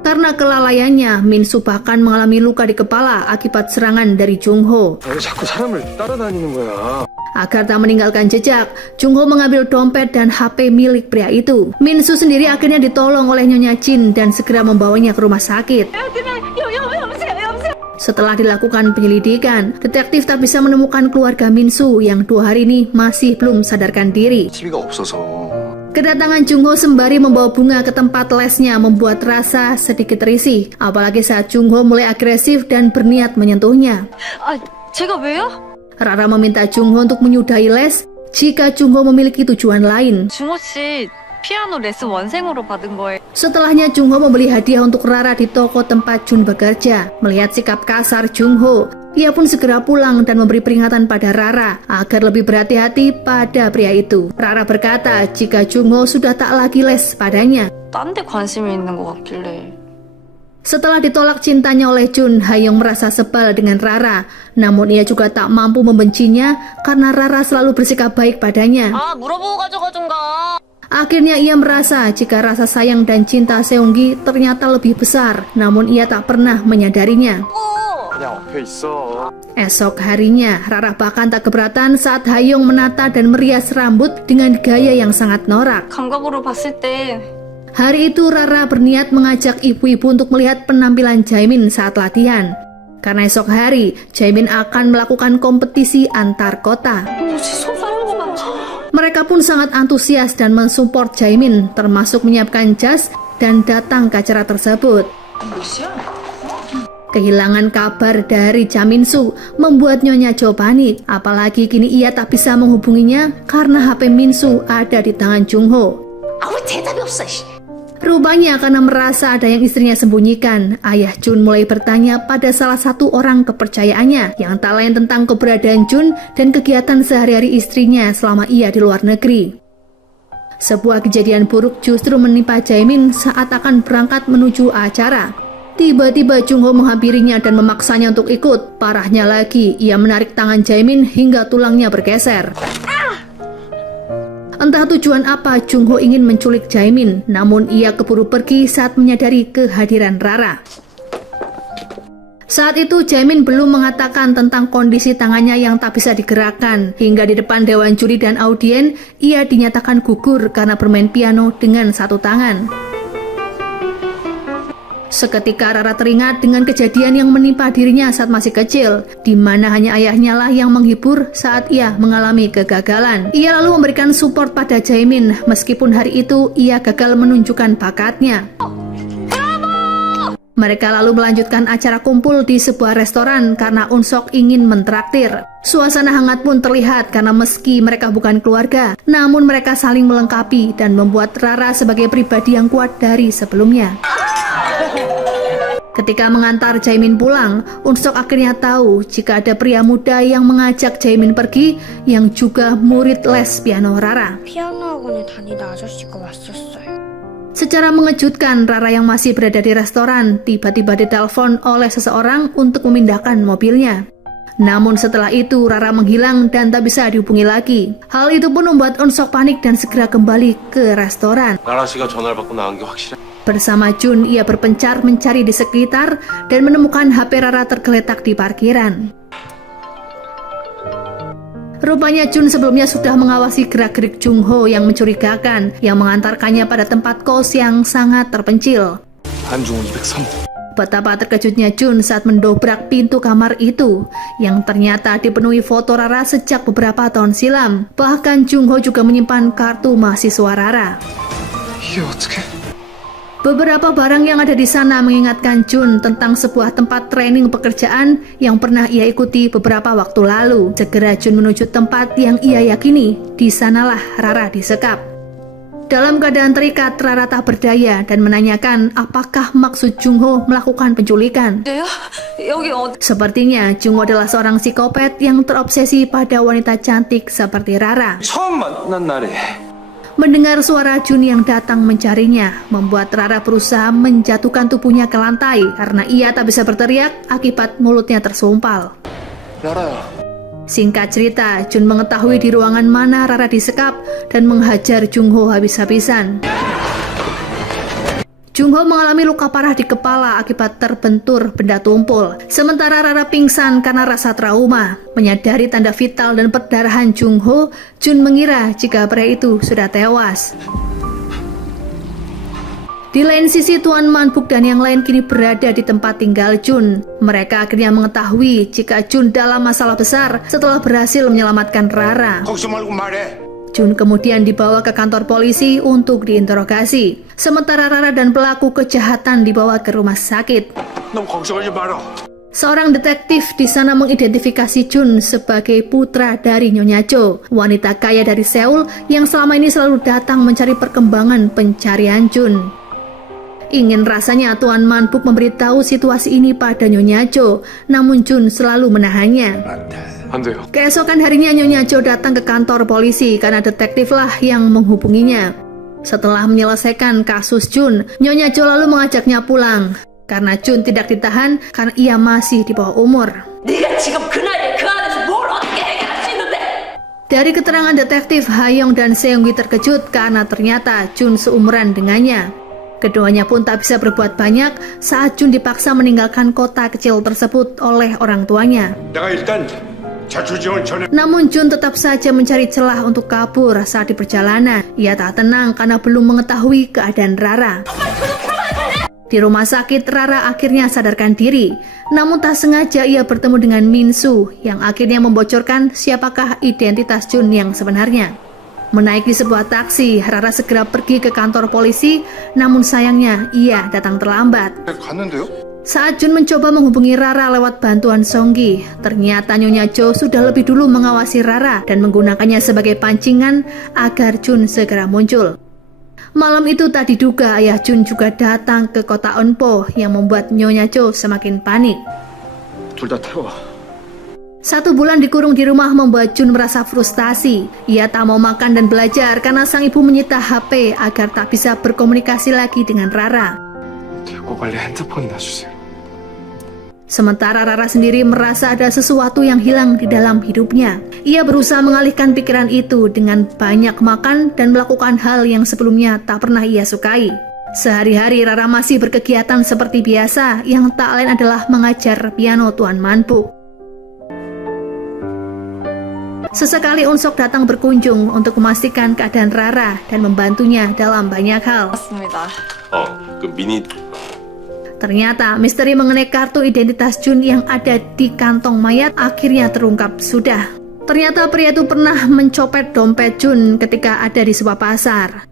Karena kelalaiannya, Min-soo bahkan mengalami luka di kepala akibat serangan dari Jung-ho. 왜 자꾸 사람을 따라다니는 거야? Agar tak meninggalkan jejak, Jung-ho mengambil dompet dan HP milik pria itu. Min-soo sendiri akhirnya ditolong oleh Nyonya Jin dan segera membawanya ke rumah sakit. Setelah dilakukan penyelidikan, detektif tak bisa menemukan keluarga Min-soo yang 2 hari ini masih belum sadarkan diri. TV가 없어서. Kedatangan Jung-ho sembari membawa bunga ke tempat lesnya membuat Rasa sedikit risih, apalagi saat Jung-ho mulai agresif dan berniat menyentuhnya. 아, 제가 왜요? Rara meminta Jung-ho untuk menyudahi les jika Jung-ho memiliki tujuan lain. 중호 씨 피아노 레슨 원생으로 받은 거예요. Setelahnya Jung-ho membeli hadiah untuk Rara di toko tempat Jun bekerja. Melihat sikap kasar Jung-ho, ia pun segera pulang dan memberi peringatan pada Rara agar lebih berhati-hati pada pria itu. Rara berkata jika Jung-ho sudah tak lagi les padanya. 딴 데 관심이 있는 것 같길래. Setelah ditolak cintanya oleh Jun, Hayoung merasa sebal dengan Rara. Namun ia juga tak mampu membencinya karena Rara selalu bersikap baik padanya. 아 물어보고 가져가던가. Akhirnya ia merasa jika rasa sayang dan cinta Seunggi ternyata lebih besar, namun ia tak pernah menyadarinya. 그냥 옆에 있어. Esok harinya, Rara bahkan tak keberatan saat Hayoung menata dan merias rambut dengan gaya yang sangat norak. 감각으로 봤을 때 Hari itu Rara berniat mengajak ibu-ibu untuk melihat penampilan Jaemin saat latihan. Karena esok hari, Jaemin akan melakukan kompetisi antar kota. Mereka pun sangat antusias dan mensupport Jaemin, termasuk menyiapkan jas dan datang ke acara tersebut. Kehilangan kabar dari Cha Min-soo membuat Nyonya Jo panik, apalagi kini ia tak bisa menghubunginya karena HP Min-soo ada di tangan Jung-ho. 아왜 대답이 없어. Rupanya karena merasa ada yang istrinya sembunyikan, ayah Jun mulai bertanya pada salah satu orang kepercayaannya yang tak lain tentang keberadaan Jun dan kegiatan sehari-hari istrinya selama ia di luar negeri. Sebuah kejadian buruk justru menimpa Jaemin saat akan berangkat menuju acara. Tiba-tiba Jung-ho menghampirinya dan memaksanya untuk ikut. Parahnya lagi, ia menarik tangan Jaemin hingga tulangnya bergeser. Entah tujuan apa Jung-ho ingin menculik Jaemin, namun ia keburu pergi saat menyadari kehadiran Rara. Saat itu Jaemin belum mengatakan tentang kondisi tangannya yang tak bisa digerakkan. Hingga di depan dewan juri dan audien, ia dinyatakan gugur karena bermain piano dengan satu tangan. Seketika Rara teringat dengan kejadian yang menimpa dirinya saat masih kecil, di mana hanya ayahnya lah yang menghibur saat ia mengalami kegagalan. Ia lalu memberikan support pada Jaemin, meskipun hari itu ia gagal menunjukkan bakatnya. Mereka lalu melanjutkan acara kumpul di sebuah restoran karena Eun-sok ingin mentraktir. Suasana hangat pun terlihat karena meski mereka bukan keluarga, namun mereka saling melengkapi dan membuat Rara sebagai pribadi yang kuat dari sebelumnya. Ketika mengantar Jaemin pulang, Eun-sok akhirnya tahu jika ada pria muda yang mengajak Jaemin pergi yang juga murid les piano Rara. 피아노 학원에 다니는 아저씨가 왔었어요. Secara mengejutkan, Rara yang masih berada di restoran tiba-tiba ditelepon oleh seseorang untuk memindahkan mobilnya. Namun setelah itu Rara menghilang dan tak bisa dihubungi lagi. Hal itu pun membuat Eun Sok panik dan segera kembali ke restoran. 나라 씨가 전화를 받고 나온 게 확실해. Bersama Jun, ia berpencar mencari di sekitar dan menemukan HP Rara tergeletak di parkiran. Rupanya Jun sebelumnya sudah mengawasi gerak-gerik Jung Ho yang mencurigakan, yang mengantarkannya pada tempat kos yang sangat terpencil. 한중호 203. Betapa terkejutnya Jun saat mendobrak pintu kamar itu, yang ternyata dipenuhi foto Rara sejak beberapa tahun silam. Bahkan Jung Ho juga menyimpan kartu mahasiswa Rara. 이게 어떻게? Beberapa barang yang ada di sana mengingatkan Jun tentang sebuah tempat training pekerjaan yang pernah ia ikuti beberapa waktu lalu. Segera Jun menuju tempat yang ia yakini di sanalah Rara disekap. Dalam keadaan terikat, Rara tak berdaya dan menanyakan apakah maksud Jung Ho melakukan penculikan. 그래요? 여기 어디? Sepertinya Jung Ho adalah seorang psikopat yang terobsesi pada wanita cantik seperti Rara. 처음 만난 날에 Mendengar suara Jun yang datang mencarinya, membuat Rara berusaha menjatuhkan tubuhnya ke lantai karena ia tak bisa berteriak akibat mulutnya tersumpal. 나라야. Singkat cerita, Jun mengetahui di ruangan mana Rara disekap dan menghajar Jung Ho habis-habisan. Jung Ho mengalami luka parah di kepala akibat terbentur benda tumpul. Sementara Rara pingsan karena rasa trauma. Menyadari tanda vital dan perdarahan Jung Ho, Jun mengira jika pria itu sudah tewas. Di lain sisi, Tuan Man Buk dan yang lain kini berada di tempat tinggal Jun. Mereka akhirnya mengetahui jika Jun dalam masalah besar setelah berhasil menyelamatkan Rara. 걱정 말고 말해. Jun kemudian dibawa ke kantor polisi untuk diinterogasi. Sementara Rara dan pelaku kejahatan dibawa ke rumah sakit. 너무 걱정하지 마라. Seorang detektif di sana mengidentifikasi Jun sebagai putra dari Nyonya Jo, wanita kaya dari Seoul yang selama ini selalu datang mencari perkembangan pencarian Jun. Ingin rasanya Tuan Man Buk memberitahu situasi ini pada Nyonya Jo, namun Jun selalu menahannya. 안 돼요. Keesokan harinya Nyonya Jo datang ke kantor polisi karena detektiflah yang menghubunginya. Setelah menyelesaikan kasus Jun, Nyonya Jo lalu mengajaknya pulang karena Jun tidak ditahan karena ia masih di bawah umur. 네가 지금 그 나이에 그 안에서 뭘 어떻게 해결할 수 있는데? Dari keterangan detektif, Hayoung dan Seunggi terkejut karena ternyata Jun seumuran dengannya. Keduanya pun tak bisa berbuat banyak saat Jun dipaksa meninggalkan kota kecil tersebut oleh orang tuanya. 내가 일단 자초지원 전에 Namun Jun tetap saja mencari celah untuk kabur saat di perjalanan. Ia tak tenang karena belum mengetahui keadaan Rara. Di rumah sakit, Rara akhirnya sadarkan diri. Namun tak sengaja ia bertemu dengan Min Soo yang akhirnya membocorkan siapakah identitas Jun yang sebenarnya. Menaiki sebuah taksi, Rara segera pergi ke kantor polisi, namun sayangnya ia datang terlambat. 갔는데요? Saat Jun mencoba menghubungi Rara lewat bantuan Songgi, ternyata Nyonya Jo sudah lebih dulu mengawasi Rara dan menggunakannya sebagai pancingan agar Jun segera muncul. Malam itu tak diduga ayah Jun juga datang ke kota Eunpo yang membuat Nyonya Jo semakin panik. 둘 다 태워. 1 bulan dikurung di rumah membuat Jun merasa frustasi. Ia tak mau makan dan belajar karena sang ibu menyita HP agar tak bisa berkomunikasi lagi dengan Rara. 되고 빨리 핸드폰 놔주세요. Sementara Rara sendiri merasa ada sesuatu yang hilang di dalam hidupnya. Ia berusaha mengalihkan pikiran itu dengan banyak makan dan melakukan hal yang sebelumnya tak pernah ia sukai. Sehari-hari Rara masih berkegiatan seperti biasa, yang tak lain adalah mengajar piano Tuan Man Buk. Sesekali Eun Sok datang berkunjung untuk memastikan keadaan Rara dan membantunya dalam banyak hal. 맞습니다. 그 미니 Ternyata misteri mengenai kartu identitas Jun yang ada di kantong mayat akhirnya terungkap sudah. Ternyata pria itu pernah mencopet dompet Jun ketika ada di sebuah pasar.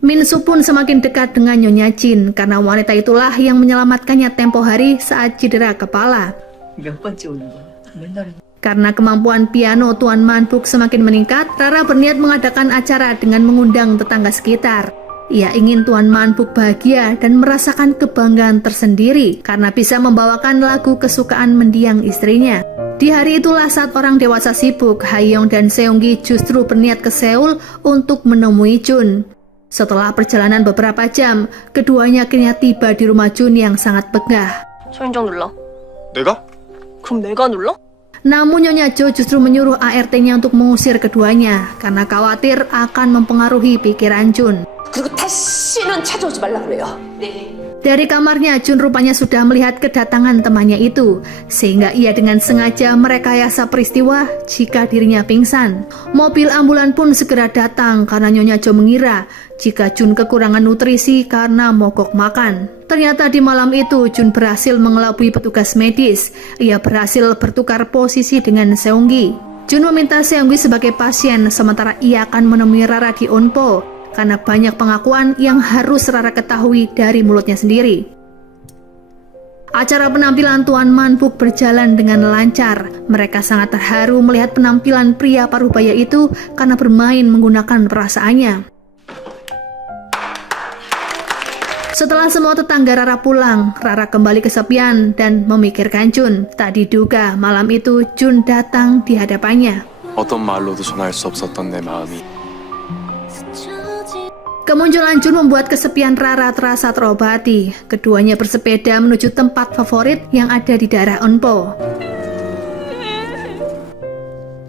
Min Soo pun semakin dekat dengan Nyonya Jin karena wanita itulah yang menyelamatkannya tempo hari saat cedera kepala. 몇 번째 오는 거야? 맨날 Karena kemampuan piano Tuan Man Buk semakin meningkat, Rara berniat mengadakan acara dengan mengundang tetangga sekitar. Ia ingin Tuan Man Buk bahagia dan merasakan kebanggaan tersendiri karena bisa membawakan lagu kesukaan mendiang istrinya. Di hari itulah saat orang dewasa sibuk, Hayoung dan Seunggi justru berniat ke Seoul untuk menemui Jun. Setelah perjalanan beberapa jam, keduanya akhirnya tiba di rumah Jun yang sangat begah. 초인종 눌러. 내가? 그럼 내가 눌러? Namun Nyonya Jo justru menyuruh ART-nya untuk mengusir keduanya karena khawatir akan mempengaruhi pikiran Jun. 그리고 다시는 찾아오지 말라 그래요. 네. Dari kamarnya, Jun rupanya sudah melihat kedatangan temannya itu, sehingga ia dengan sengaja merekayasa peristiwa jika dirinya pingsan. Mobil ambulan pun segera datang karena Nyonya Jo mengira jika Jun kekurangan nutrisi karena mogok makan. Ternyata di malam itu, Jun berhasil mengelabui petugas medis. Ia berhasil bertukar posisi dengan Seunggi. Jun meminta Seunggi sebagai pasien, sementara ia akan menemui Rara di Onpo, karena banyak pengakuan yang harus Rara ketahui dari mulutnya sendiri. Acara penampilan Tuan Manpuk berjalan dengan lancar. Mereka sangat terharu melihat penampilan pria parubaya itu karena bermain menggunakan perasaannya. Setelah semua tetangga Rara pulang, Rara kembali kesepian dan memikirkan Jun. Tak diduga malam itu Jun datang di hadapannya. 어떤 말로도 전할 수 없었던 내 마음이 Kemunculan Jun membuat kesepian Rara terasa terobati. Keduanya bersepeda menuju tempat favorit yang ada di daerah Onpo.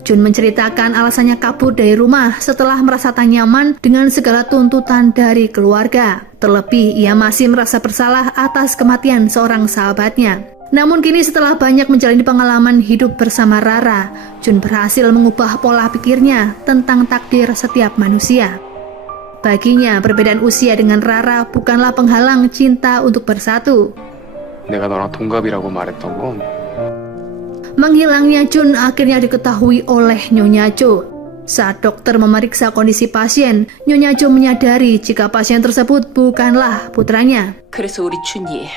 Jun menceritakan alasannya kabur dari rumah setelah merasa tak nyaman dengan segala tuntutan dari keluarga. Terlebih, ia masih merasa bersalah atas kematian seorang sahabatnya. Namun kini setelah banyak menjalani pengalaman hidup bersama Rara, Jun berhasil mengubah pola pikirnya tentang takdir setiap manusia. Baginya, perbedaan usia dengan Rara bukanlah penghalang cinta untuk bersatu. 내가 너랑 동갑이라고 말했던 건 Menghilangnya Jun akhirnya diketahui oleh Nyonya Jo. Saat dokter memeriksa kondisi pasien, Nyonya Jo menyadari jika pasien tersebut bukanlah putranya. 그래서 우리 준이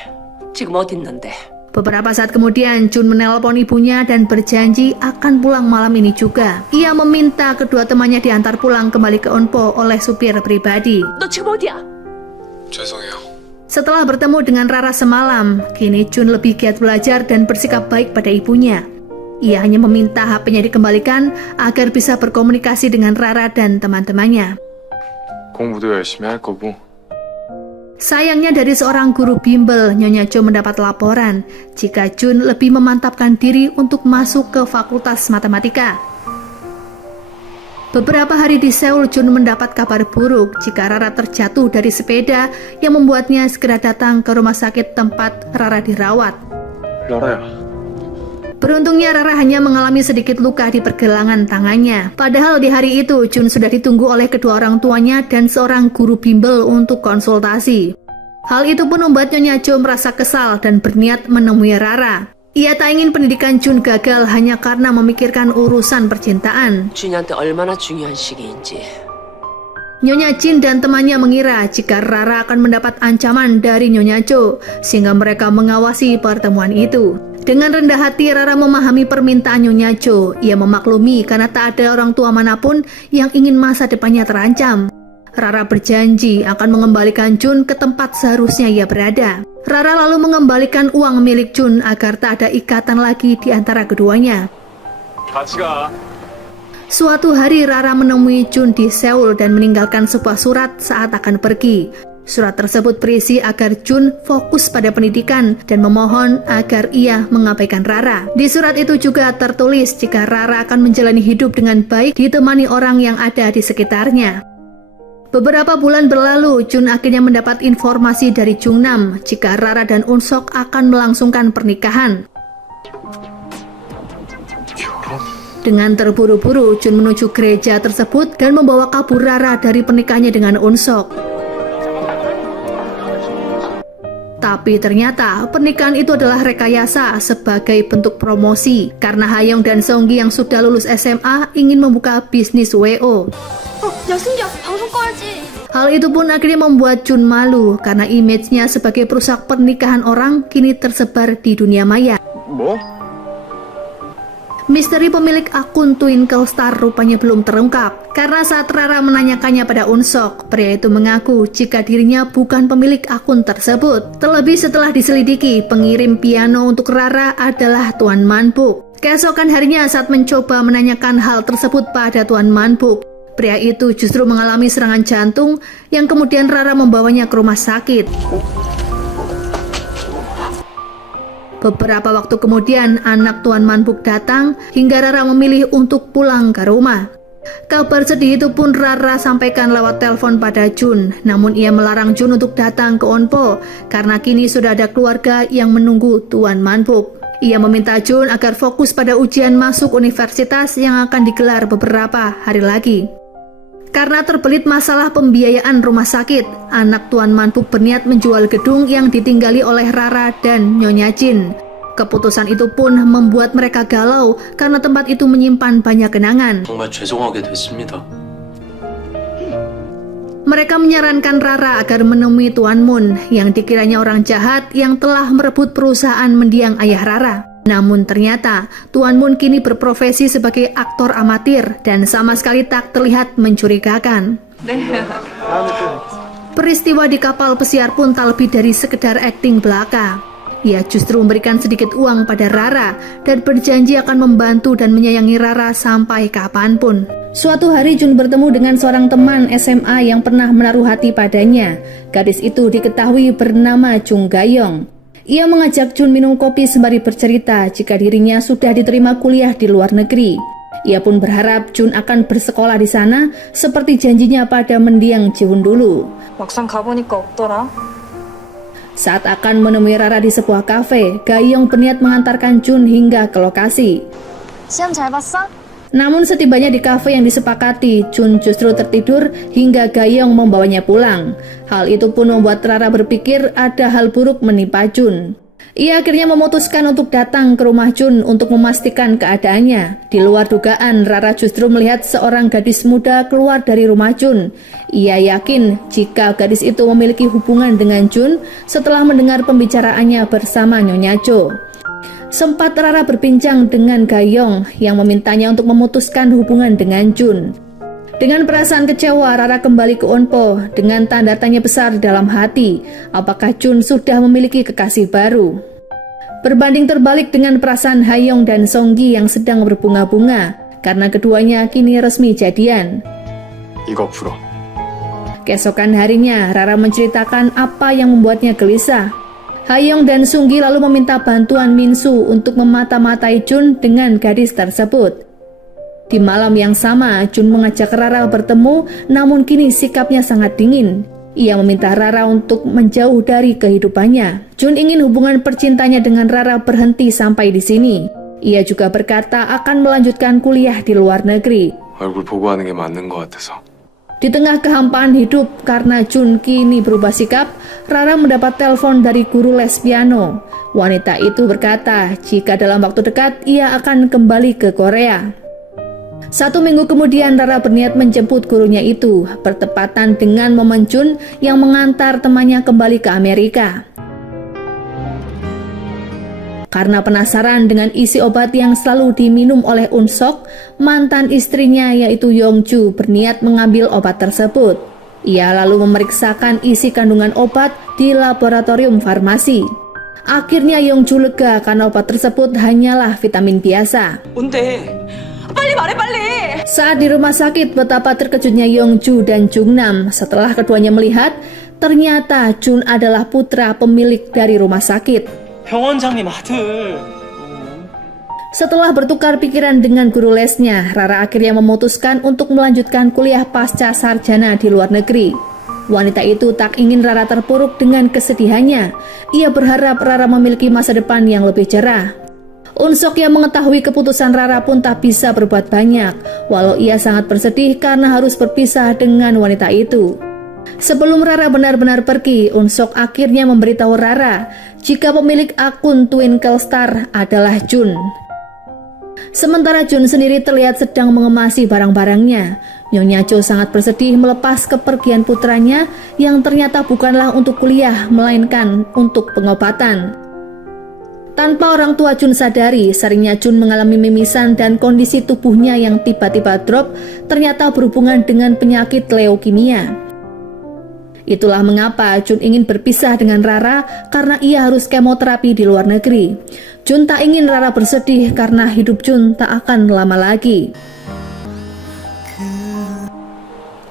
지금 어디 있는데? Beberapa saat kemudian, Jun menelpon ibunya dan berjanji akan pulang malam ini juga. Ia meminta kedua temannya diantar pulang kembali ke Onpo oleh supir pribadi. 너 지금 어디야? 죄송해요. Setelah bertemu dengan Rara semalam, kini Jun lebih giat belajar dan bersikap baik pada ibunya. Ia hanya meminta HP-nya dikembalikan agar bisa berkomunikasi dengan Rara dan teman-temannya. 공부도 열심히 할 거고 Sayangnya dari seorang guru bimbel, Nyonya Jo mendapat laporan jika Jun lebih memantapkan diri untuk masuk ke fakultas matematika. Beberapa hari di Seoul, Jun mendapat kabar buruk jika Rara terjatuh dari sepeda yang membuatnya segera datang ke rumah sakit tempat Rara dirawat. 라라야 Beruntungnya Rara hanya mengalami sedikit luka di pergelangan tangannya. Padahal di hari itu Jun sudah ditunggu oleh kedua orang tuanya dan seorang guru bimbel untuk konsultasi. Hal itu pun membuat Nyonya Jo merasa kesal dan berniat menemui Rara. Ia tak ingin pendidikan Jun gagal hanya karena memikirkan urusan percintaan. 준이한테 얼마나 중요한 시기인지. Nyonya Jin dan temannya mengira jika Rara akan mendapat ancaman dari Nyonya Jo, sehingga mereka mengawasi pertemuan itu. Dengan rendah hati, Rara memahami permintaan Nyonya Jo. Ia memaklumi karena tak ada orang tua manapun yang ingin masa depannya terancam. Rara berjanji akan mengembalikan Jun ke tempat seharusnya ia berada. Rara lalu mengembalikan uang milik Jun agar tak ada ikatan lagi di antara keduanya. 같이 가. Suatu hari Rara menemui Jun di Seoul dan meninggalkan sebuah surat saat akan pergi. Surat tersebut berisi agar Jun fokus pada pendidikan dan memohon agar ia mengabaikan Rara. Di surat itu juga tertulis jika Rara akan menjalani hidup dengan baik ditemani orang yang ada di sekitarnya. Beberapa bulan berlalu, Jun akhirnya mendapat informasi dari Jungnam jika Rara dan Unsok akan melangsungkan pernikahan. Dengan terburu-buru, Jun menuju gereja tersebut dan membawa kabur Rara dari pernikahannya dengan Unsok. Tapi ternyata pernikahan itu adalah rekayasa sebagai bentuk promosi karena Hayoung dan Seunggi yang sudah lulus SMA ingin membuka bisnis WO. 야 승기야 방송 꺼야지. Hal itu pun akhirnya membuat Jun malu karena image-nya sebagai perusak pernikahan orang kini tersebar di dunia maya. 뭐? Misteri pemilik akun Twinkle Star rupanya belum terungkap karena saat Rara menanyakannya pada Unsok, pria itu mengaku jika dirinya bukan pemilik akun tersebut. Terlebih setelah diselidiki, pengirim piano untuk Rara adalah Tuan Manpuk. Keesokan harinya saat mencoba menanyakan hal tersebut pada Tuan Manpuk, Pria itu justru mengalami serangan jantung yang kemudian Rara membawanya ke rumah sakit. Beberapa waktu kemudian, anak Tuan Manbuk datang hingga Rara memilih untuk pulang ke rumah. Kabar sedih itu pun Rara sampaikan lewat telepon pada Jun, namun ia melarang Jun untuk datang ke Onpo karena kini sudah ada keluarga yang menunggu Tuan Manbuk. Ia meminta Jun agar fokus pada ujian masuk universitas yang akan digelar beberapa hari lagi. Karena terbelit masalah pembiayaan rumah sakit, anak Tuan Manbuk berniat menjual gedung yang ditinggali oleh Rara dan Nyonya Jin. Keputusan itu pun membuat mereka galau karena tempat itu menyimpan banyak kenangan. 정말 죄송하게 됐습니다. Mereka menyarankan Rara agar menemui Tuan Mun yang dikiranya orang jahat yang telah merebut perusahaan mendiang ayah Rara. Namun ternyata Tuan Mun kini berprofesi sebagai aktor amatir dan sama sekali tak terlihat mencurigakan. Peristiwa di kapal pesiar pun tak lebih dari sekedar akting belaka. Ia justru memberikan sedikit uang pada Rara dan berjanji akan membantu dan menyayangi Rara sampai kapanpun. Suatu hari Jun bertemu dengan seorang teman SMA yang pernah menaruh hati padanya. Gadis itu diketahui bernama Chung Gayong. Ia mengajak Jun minum kopi sembari bercerita jika dirinya sudah diterima kuliah di luar negeri. Ia pun berharap Jun akan bersekolah di sana seperti janjinya pada mendiang Jiwon dulu. 막상 가보니까 없더라. Saat akan menemui Rara di sebuah kafe, Gayong berniat mengantarkan Jun hingga ke lokasi. 시험 잘 봤어? Namun setibanya di kafe yang disepakati, Jun justru tertidur hingga Gayong membawanya pulang. Hal itu pun membuat Rara berpikir ada hal buruk menimpa Jun. Ia akhirnya memutuskan untuk datang ke rumah Jun untuk memastikan keadaannya. Di luar dugaan, Rara justru melihat seorang gadis muda keluar dari rumah Jun. Ia yakin jika gadis itu memiliki hubungan dengan Jun setelah mendengar pembicaraannya bersama Nyonya Jo. Sempat Rara berbincang dengan Gayong yang memintanya untuk memutuskan hubungan dengan Jun. Dengan perasaan kecewa, Rara kembali ke Onpo dengan tanda tanya besar di dalam hati. Apakah Jun sudah memiliki kekasih baru? Berbanding terbalik dengan perasaan Hayong dan Songgi yang sedang berbunga-bunga karena keduanya kini resmi jadian. 이거 풀어. Keesokan harinya, Rara menceritakan apa yang membuatnya gelisah. Hayong dan Sunggi lalu meminta bantuan Minsu untuk memata-matai Jun dengan gadis tersebut. Di malam yang sama, Jun mengajak Rara bertemu, namun kini sikapnya sangat dingin. Ia meminta Rara untuk menjauh dari kehidupannya. Jun ingin hubungan percintanya dengan Rara berhenti sampai di sini. Ia juga berkata akan melanjutkan kuliah di luar negeri. 얼굴 보고 하는 게 맞는 것 같아서. Di tengah kehampaan hidup karena Jun kini berubah sikap, Rara mendapat telepon dari guru les piano. Wanita itu berkata jika dalam waktu dekat ia akan kembali ke Korea. 1 minggu kemudian Rara berniat menjemput gurunya itu, bertepatan dengan momen Jun yang mengantar temannya kembali ke Amerika. Karena penasaran dengan isi obat yang selalu diminum oleh Unsok, mantan istrinya yaitu Yongju berniat mengambil obat tersebut. Ia lalu memeriksakan isi kandungan obat di laboratorium farmasi. Akhirnya Yongju lega karena obat tersebut hanyalah vitamin biasa. 뭔데? 빨리 말해 빨리. Saat di rumah sakit, betapa terkejutnya Yongju dan Jungnam setelah keduanya melihat ternyata Jun adalah putra pemilik dari rumah sakit. 병원장님 아들. Setelah bertukar pikiran dengan guru lesnya, Rara akhirnya memutuskan untuk melanjutkan kuliah pasca sarjana di luar negeri. Wanita itu tak ingin Rara terpuruk dengan kesedihannya. Ia berharap Rara memiliki masa depan yang lebih cerah. Unsok yang mengetahui keputusan Rara pun tak bisa berbuat banyak, walau ia sangat bersedih karena harus berpisah dengan wanita itu. Sebelum Rara benar-benar pergi, Unsok akhirnya memberitahu Rara jika pemilik akun Twinkle Star adalah Jun. Sementara Jun sendiri terlihat sedang mengemasi barang-barangnya. Nyonya Jo sangat bersedih melepas kepergian putranya yang ternyata bukanlah untuk kuliah, melainkan untuk pengobatan. Tanpa orang tua Jun sadari, seringnya Jun mengalami mimisan dan kondisi tubuhnya yang tiba-tiba drop ternyata berhubungan dengan penyakit leukemia. Itulah mengapa Jun ingin berpisah dengan Rara karena ia harus kemoterapi di luar negeri. Jun tak ingin Rara bersedih karena hidup Jun tak akan lama lagi.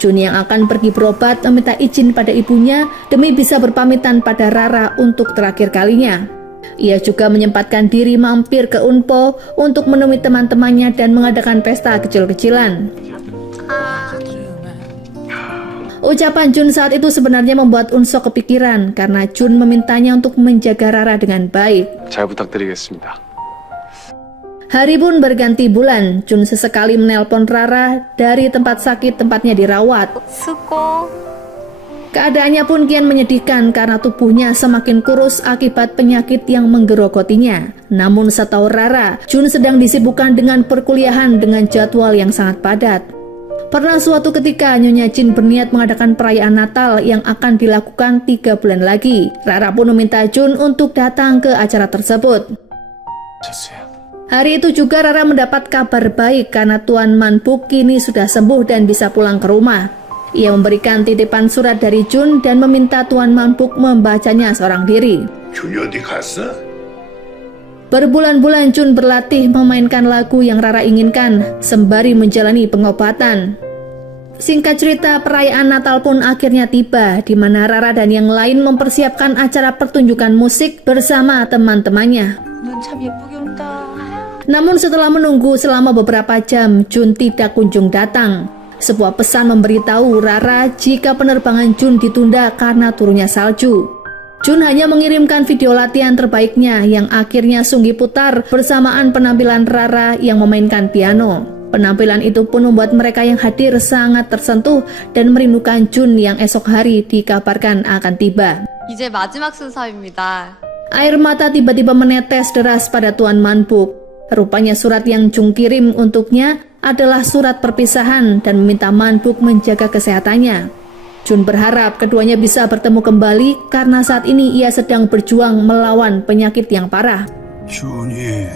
Jun yang akan pergi berobat meminta izin pada ibunya demi bisa berpamitan pada Rara untuk terakhir kalinya. Ia juga menyempatkan diri mampir ke Unpo untuk menemui teman-temannya dan mengadakan pesta kecil-kecilan. Ucapan Jun saat itu sebenarnya membuat Unsok kepikiran karena Jun memintanya untuk menjaga Rara dengan baik. 잘 부탁드리겠습니다. Hari pun berganti bulan, Jun sesekali menelpon Rara dari tempat sakit tempatnya dirawat. 수고. Keadaannya pun kian menyedihkan karena tubuhnya semakin kurus akibat penyakit yang menggerogotinya. Namun setahu Rara, Jun sedang disibukkan dengan perkuliahan dengan jadwal yang sangat padat. Pernah suatu ketika Nyonya Jin berniat mengadakan perayaan Natal yang akan dilakukan 3 bulan lagi. Rara pun meminta Jun untuk datang ke acara tersebut. Hari itu juga Rara mendapat kabar baik karena Tuan Manbuk kini sudah sembuh dan bisa pulang ke rumah. Ia memberikan titipan surat dari Jun dan meminta Tuan Manbuk membacanya seorang diri. 준이 어디 갔어? Berbulan-bulan Jun berlatih memainkan lagu yang Rara inginkan sembari menjalani pengobatan. Singkat cerita, perayaan Natal pun akhirnya tiba, di mana Rara dan yang lain mempersiapkan acara pertunjukan musik bersama teman-temannya. 넌 참 예쁘게 온다. Namun setelah menunggu selama beberapa jam, Jun tidak kunjung datang. Sebuah pesan memberitahu Rara jika penerbangan Jun ditunda karena turunnya salju. Jun hanya mengirimkan video latihan terbaiknya yang akhirnya Sunggi putar bersamaan penampilan Rara yang memainkan piano. Penampilan itu pun membuat mereka yang hadir sangat tersentuh dan merindukan Jun yang esok hari dikabarkan akan tiba. 이제 마지막 순서입니다. Air mata tiba-tiba menetes deras pada Tuan Manbuk. Rupanya surat yang Jung kirim untuknya adalah surat perpisahan dan meminta Manbuk menjaga kesehatannya. Jun berharap keduanya bisa bertemu kembali karena saat ini ia sedang berjuang melawan penyakit yang parah. 준이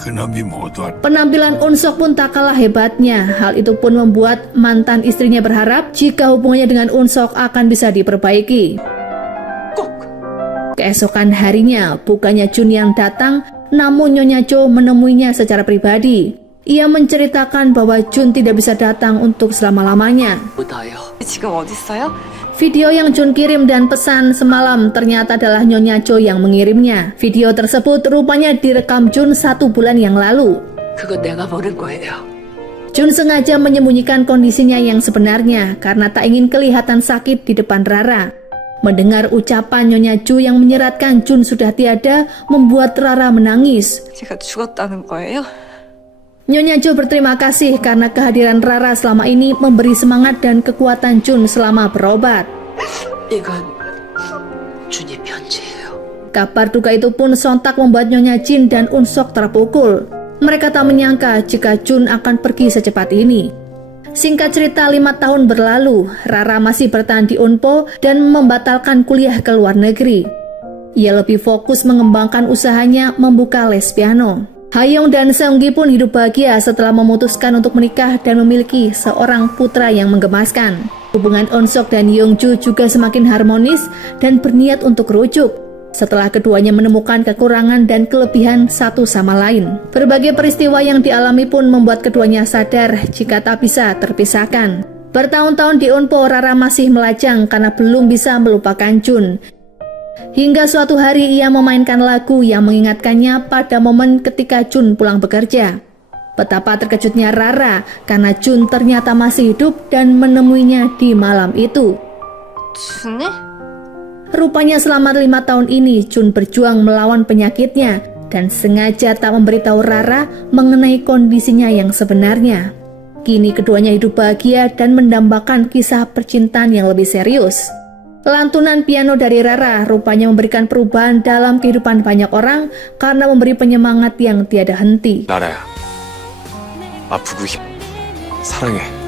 그놈이 모두 Penampilan Unsok pun tak kalah hebatnya. Hal itu pun membuat mantan istrinya berharap jika hubungannya dengan Unsok akan bisa diperbaiki. Keesokan harinya, bukannya Jun yang datang, namun Nyonya Jo menemuinya secara pribadi. Ia menceritakan bahwa Jun tidak bisa datang untuk selama-lamanya. 지금 어디 있어요? Video yang Jun kirim dan pesan semalam ternyata adalah Nyonya Jo yang mengirimnya. Video tersebut rupanya direkam Jun 1 bulan yang lalu. 그거 내가 모를 거예요. Jun sengaja menyembunyikan kondisinya yang sebenarnya karena tak ingin kelihatan sakit di depan Rara. Mendengar ucapan Nyonya Jo yang menyeratkan Jun sudah tiada membuat Rara menangis. 제가 죽었다는 거예요? Nyonya Jo berterima kasih karena kehadiran Rara selama ini memberi semangat dan kekuatan Jun selama berobat. 이건 준이 편지예요. Kabar duka itu pun sontak membuat Nyonya Jin dan Unsok terpukul. Mereka tak menyangka jika Jun akan pergi secepat ini. Singkat cerita, 5 tahun berlalu, Rara masih bertahan di Unpo dan membatalkan kuliah ke luar negeri. Ia lebih fokus mengembangkan usahanya membuka les piano. Hayoung dan Seunggi pun hidup bahagia setelah memutuskan untuk menikah dan memiliki seorang putra yang menggemaskan. Hubungan Unsok dan Yeongju juga semakin harmonis dan berniat untuk rujuk setelah keduanya menemukan kekurangan dan kelebihan satu sama lain. Berbagai peristiwa yang dialami pun membuat keduanya sadar jika tak bisa terpisahkan. Bertahun-tahun di Unpo, Rara masih melajang karena belum bisa melupakan Jun. Hingga suatu hari ia memainkan lagu yang mengingatkannya pada momen ketika Jun pulang bekerja. Betapa terkejutnya Rara karena Jun ternyata masih hidup dan menemuinya di malam itu. 준이? Rupanya selama 5 tahun ini Jun berjuang melawan penyakitnya dan sengaja tak memberitahu Rara mengenai kondisinya yang sebenarnya. Kini keduanya hidup bahagia dan mendambakan kisah percintaan yang lebih serius. Lantunan piano dari Rara rupanya memberikan perubahan dalam kehidupan banyak orang karena memberi penyemangat yang tiada henti. 나라야, 아프고 사랑해.